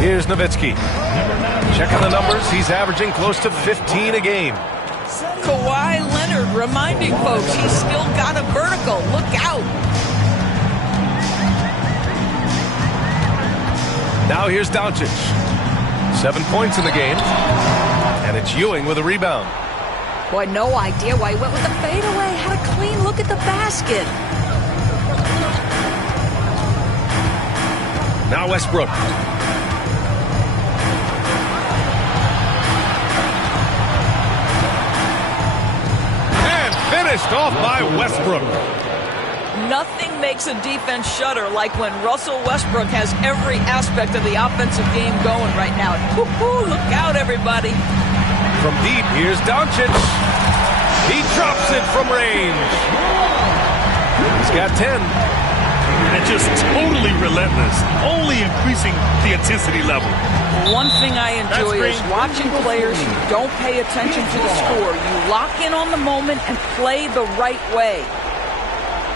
Here's Nowitzki. Checking the numbers. He's averaging close to 15 a game. Kawhi Leonard reminding folks he's still got a vertical. Look out. Now here's Doncic. 7 points in the game. And it's Ewing with a rebound. Boy, no idea why he went with the fadeaway. Had a clean look at the basket. Now Westbrook. And finished off by Westbrook. Nothing makes a defense shudder like when Russell Westbrook has every aspect of the offensive game going right now. Look out, everybody. From deep, here's Doncic. He drops it from range. He's got 10. And just totally relentless, only increasing the intensity level. One thing I enjoy is watching players who don't pay attention to the score. You lock in on the moment and play the right way.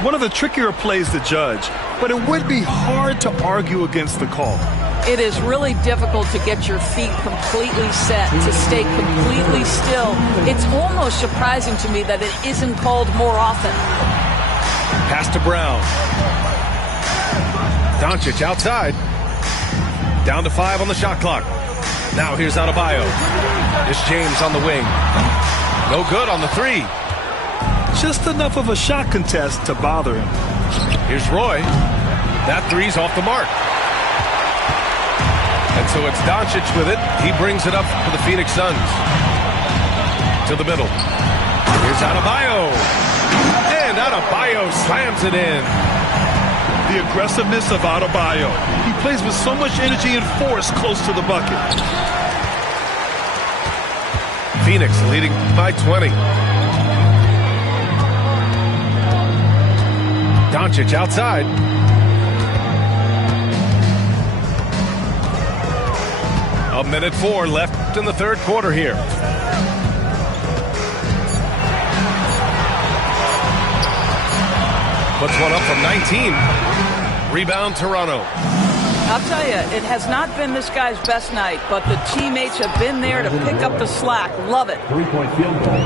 One of the trickier plays to judge, but it would be hard to argue against the call. It is really difficult to get your feet completely set, to stay completely still. It's almost surprising to me that it isn't called more often. Pass to Brown. Doncic outside. Down to 5 on the shot clock. Now here's Adebayo. It's James on the wing. No good on the 3. Just enough of a shot contest to bother him. Here's Roy. That 3's off the mark. And so it's Doncic with it. He brings it up for the Phoenix Suns. To the middle. Here's Adebayo. And Adebayo slams it in. The aggressiveness of Adebayo. He plays with so much energy and force close to the bucket. Phoenix leading by 20. Doncic outside. A minute 4 left in the third quarter here. Puts one up from 19. Rebound Toronto. I'll tell you, it has not been this guy's best night, but the teammates have been there to pick up the slack. Love it.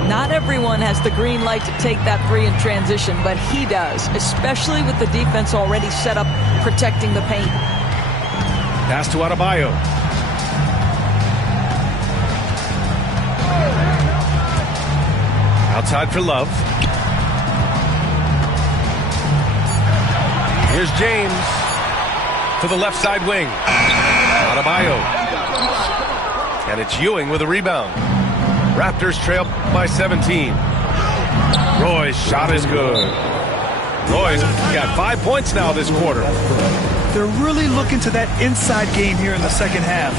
Not everyone has the green light to take that 3 in transition, but he does, especially with the defense already set up protecting the paint. Pass to Adebayo. Outside for Love. Here's James to the left side wing. Adebayo. And it's Ewing with a rebound. Raptors trail by 17. Roy's shot is good. Roy's got 5 points now this quarter. They're really looking to that inside game here in the second half,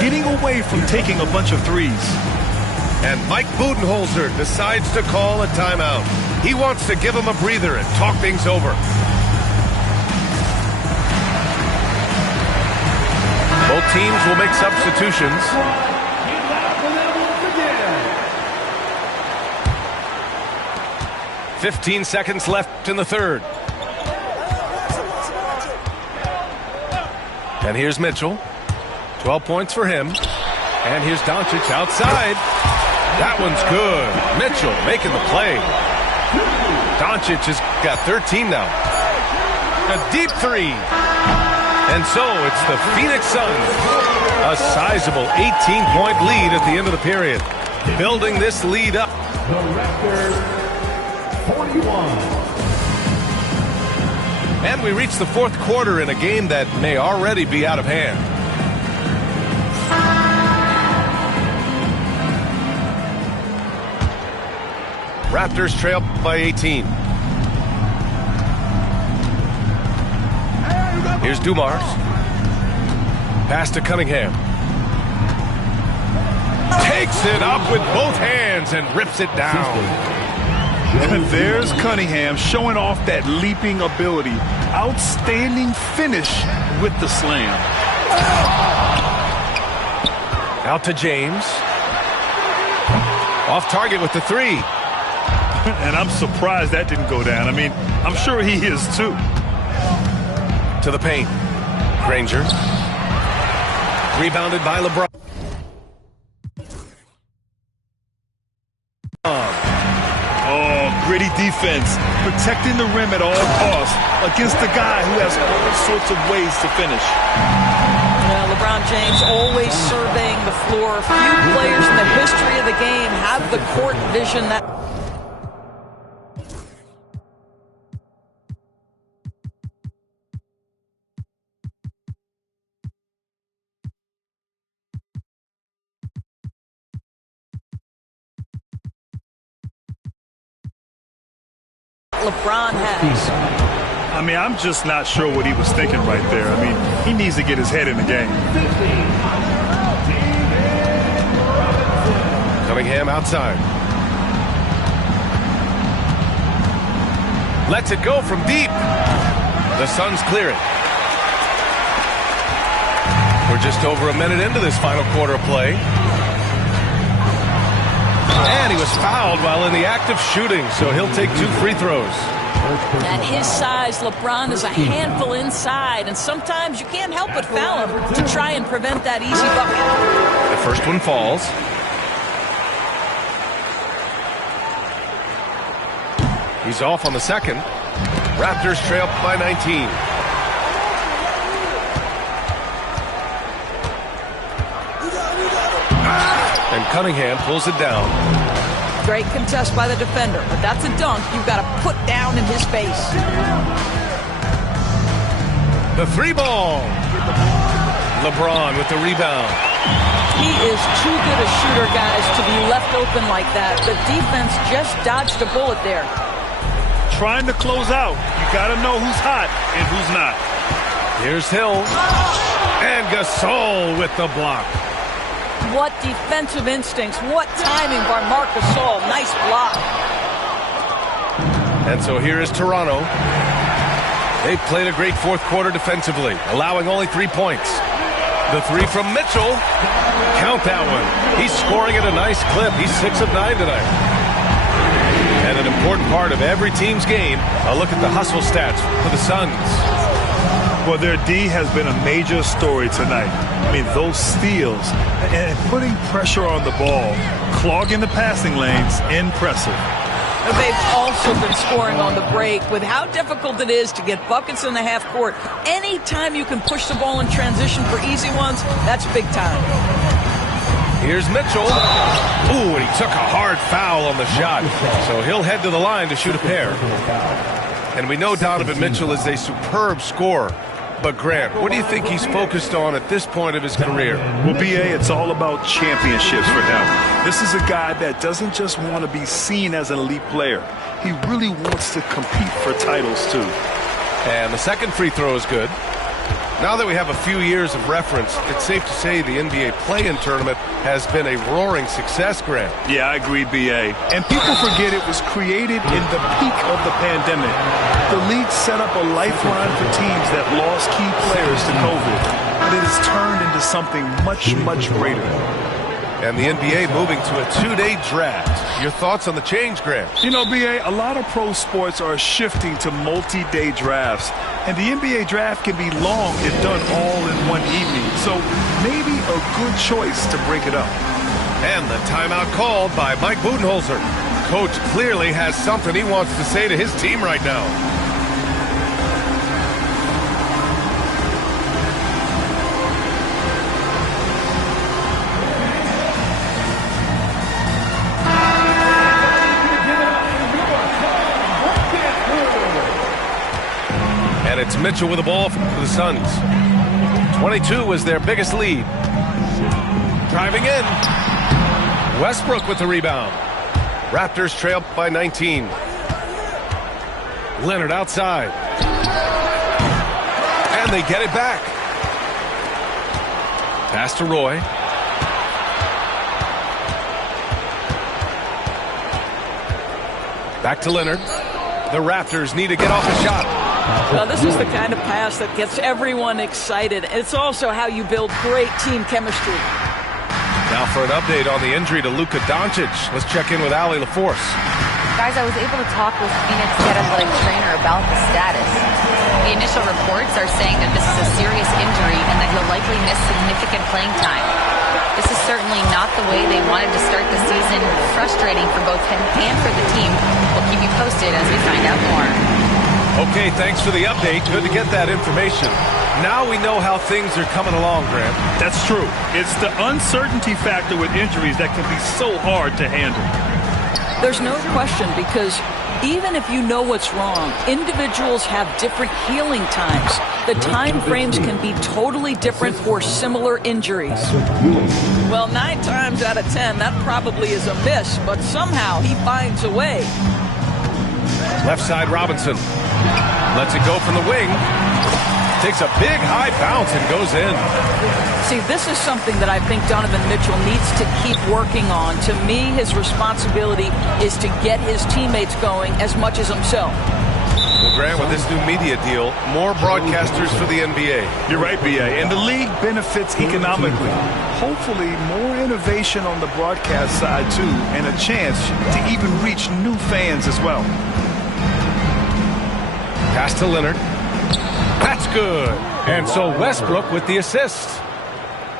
getting away from taking a bunch of 3s. And Mike Budenholzer decides to call a timeout. He wants to give him a breather and talk things over. Both teams will make substitutions. "15 seconds left in the third. And here's Mitchell. 12 points for him. And here's Doncic outside. That one's good. Mitchell making the play. Doncic has got 13 now. A deep 3. And so it's the Phoenix Suns. A sizable 18-point lead at the end of the period. Building this lead up. The Raptors, 41. And we reach the fourth quarter in a game that may already be out of hand. Raptors trail by 18. Here's Dumars. Pass to Cunningham. Takes it up with both hands and rips it down. And there's Cunningham showing off that leaping ability. Outstanding finish with the slam. Out to James. Off target with the 3. And I'm surprised that didn't go down. I mean, I'm sure he is too. To the paint. Granger. Rebounded by LeBron. Oh, gritty defense. Protecting the rim at all costs against a guy who has all sorts of ways to finish. Well, LeBron James always surveying the floor. Few players in the history of the game have the court vision that... LeBron has. I mean, I'm just not sure what he was thinking right there. I mean, he needs to get his head in the game. Cunningham outside. Lets it go from deep. The Suns clear it. We're just over a minute into this final quarter of play. And he was fouled while in the act of shooting, so he'll take 2 free throws. At his size, LeBron is a handful inside, and sometimes you can't help but foul him to try and prevent that easy bucket. The first one falls. He's off on the second. Raptors trail by 19. And Cunningham pulls it down. Great contest by the defender, but that's a dunk you've got to put down in his face. The three ball. LeBron with the rebound. He is too good a shooter, guys, to be left open like that. The defense just dodged a bullet there. Trying to close out. You got to know who's hot and who's not. Here's Hill. And Gasol with the block. What defensive instincts. What timing by Marc Gasol. Nice block. And so here is Toronto. They played a great fourth quarter defensively, allowing only 3 points. The three from Mitchell. Count that one. He's scoring at a nice clip. He's 6 of 9 tonight. And an important part of every team's game, a look at the hustle stats for the Suns. Well, their D has been a major story tonight. I mean, those steals and putting pressure on the ball, clogging the passing lanes, impressive. They've also been scoring on the break. With how difficult it is to get buckets in the half court, anytime you can push the ball in transition for easy ones, that's big time. Here's Mitchell. Ooh, and he took a hard foul on the shot. So he'll head to the line to shoot a pair. And we know Donovan Mitchell is a superb scorer. But, Grant, what do you think he's focused on at this point of his career? Well, B.A., it's all about championships for him. This is a guy that doesn't just want to be seen as an elite player. He really wants to compete for titles, too. And the second free throw is good. Now that we have a few years of reference, it's safe to say the NBA play-in tournament has been a roaring success, Grant. Yeah, I agree, B.A. And people forget it was created in the peak of the pandemic. The league set up a lifeline for teams that lost key players to COVID. But it has turned into something much, much greater. And the NBA moving to a 2-day draft. Your thoughts on the change, Grant? You know, B.A., a lot of pro sports are shifting to multi-day drafts. And the NBA draft can be long if done all in one evening. So maybe a good choice to break it up. And the timeout called by Mike Budenholzer. Coach clearly has something he wants to say to his team right now. And it's Mitchell with the ball for the Suns. 22 was their biggest lead. Driving in. Westbrook with the rebound. Raptors trail by 19. Leonard outside. And they get it back. Pass to Roy. Back to Leonard. The Raptors need to get off a shot. Well, this is the kind of pass that gets everyone excited. It's also how you build great team chemistry. Now for an update on the injury to Luka Doncic. Let's check in with Allie LaForce. Guys, I was able to talk with Phoenix head athletic trainer about the status. The initial reports are saying that this is a serious injury and that he'll likely miss significant playing time. This is certainly not the way they wanted to start the season. Frustrating for both him and for the team. We'll keep you posted as we find out more. Okay, thanks for the update. Good to get that information. Now we know how things are coming along, Grant. That's true. It's the uncertainty factor with injuries that can be so hard to handle. There's no question, because even if you know what's wrong, individuals have different healing times. The time frames can be totally different for similar injuries. Well, 9 times out of 10, that probably is a miss, but somehow he finds a way. Left side, Robinson. Lets it go from the wing. Takes a big high bounce and goes in. See, this is something that I think Donovan Mitchell needs to keep working on. To me, his responsibility is to get his teammates going as much as himself. Well, Grant, with this new media deal, more broadcasters for the NBA. You're right, B.A. And the league benefits economically. Hopefully, more innovation on the broadcast side, too, and a chance to even reach new fans as well. Pass to Leonard. That's good. And so Westbrook with the assist.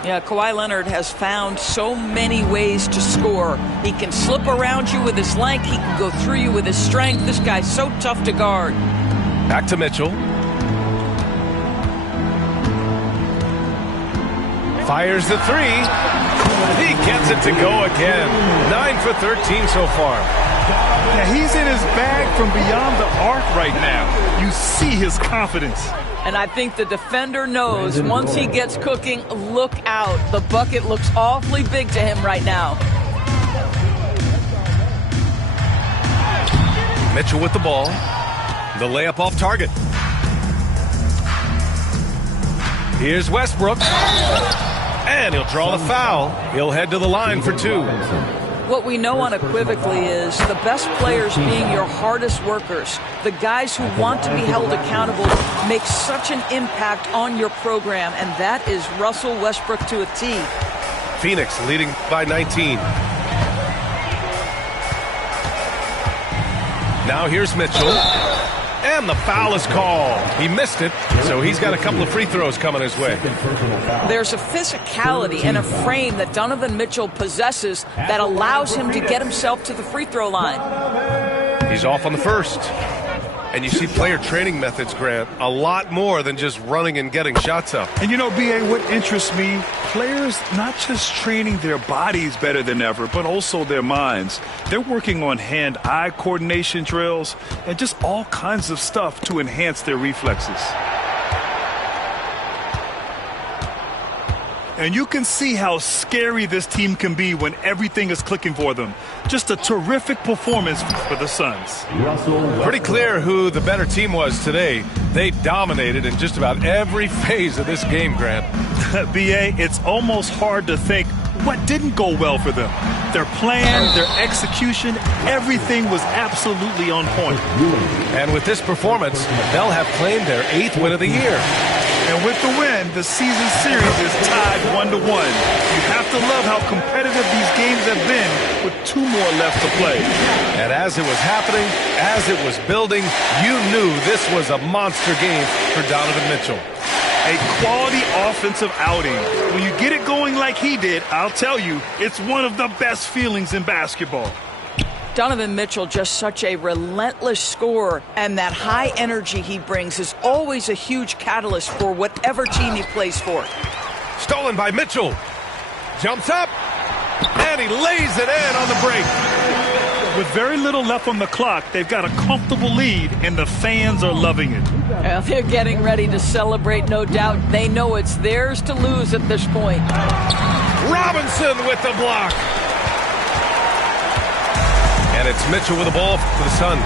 Yeah, Kawhi Leonard has found so many ways to score. He can slip around you with his length. He can go through you with his strength. This guy's so tough to guard. Back to Mitchell. Fires the three. He gets it to go again. 9 for 13 so far. Yeah, he's in his bag from beyond the arc right now. You see his confidence. And I think the defender knows once he gets cooking, look out. The bucket looks awfully big to him right now. Mitchell with the ball. The layup off target. Here's Westbrook. And he'll draw the foul. He'll head to the line for 2. What we know unequivocally is the best players being your hardest workers, the guys who want to be held accountable, make such an impact on your program, and that is Russell Westbrook to a T. Phoenix leading by 19. Now here's Mitchell. And the foul is called. He missed it, so he's got a couple of free throws coming his way. There's a physicality and a frame that Donovan Mitchell possesses that allows him to get himself to the free throw line. He's off on the first. And you see player training methods, Grant, a lot more than just running and getting shots up. And you know, B.A., what interests me, players not just training their bodies better than ever, but also their minds. They're working on hand-eye coordination drills and just all kinds of stuff to enhance their reflexes. And you can see how scary this team can be when everything is clicking for them. Just a terrific performance for the Suns. Pretty clear who the better team was today. They dominated in just about every phase of this game, Grant. B.A., it's almost hard to think what didn't go well for them. Their plan, their execution, everything was absolutely on point. And with this performance, they'll have claimed their 8th win of the year. And with the win, the season series is tied 1-1. You have to love how competitive these games have been with 2 more left to play. And as it was happening, as it was building, you knew this was a monster game for Donovan Mitchell. A quality offensive outing. When you get it going like he did, I'll tell you, it's one of the best feelings in basketball. Donovan Mitchell, just such a relentless scorer, and that high energy he brings is always a huge catalyst for whatever team he plays for. Stolen by Mitchell. Jumps up, and he lays it in on the break. With very little left on the clock, they've got a comfortable lead, and the fans are loving it. Well, they're getting ready to celebrate, no doubt. They know it's theirs to lose at this point. Robinson with the block. And it's Mitchell with the ball for the Suns.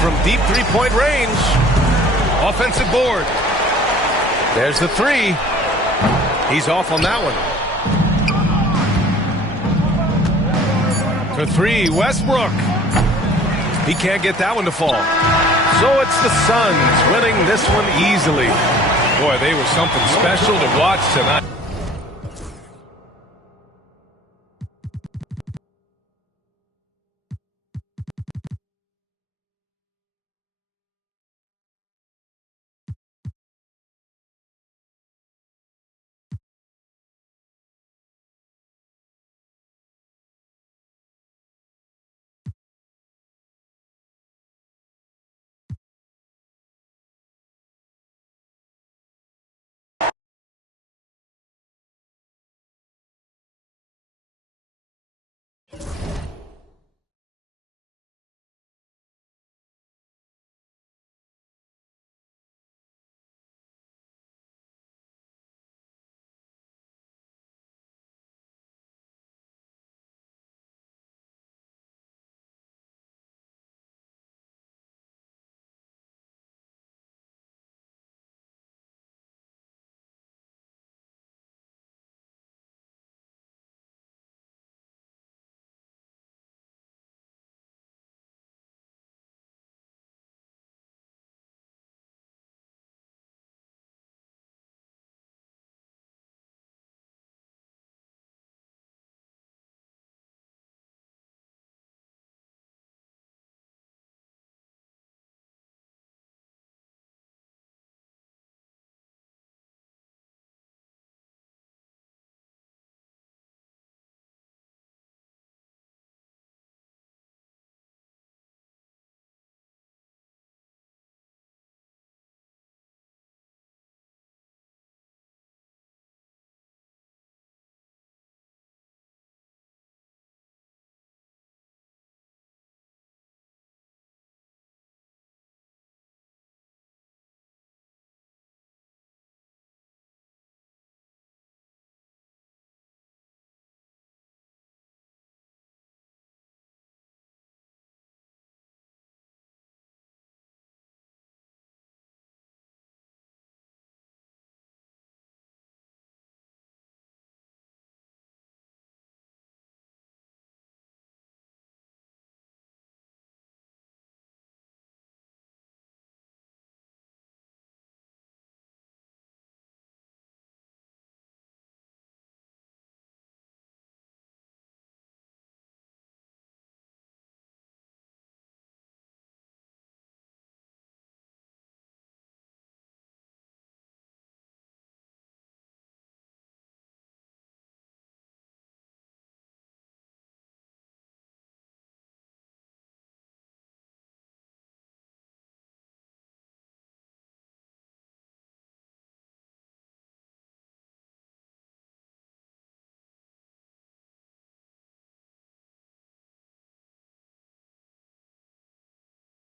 From deep three-point range. Offensive board. There's the 3. He's off on that one. For 3, Westbrook. He can't get that one to fall. So it's the Suns winning this one easily. Boy, they were something special to watch tonight.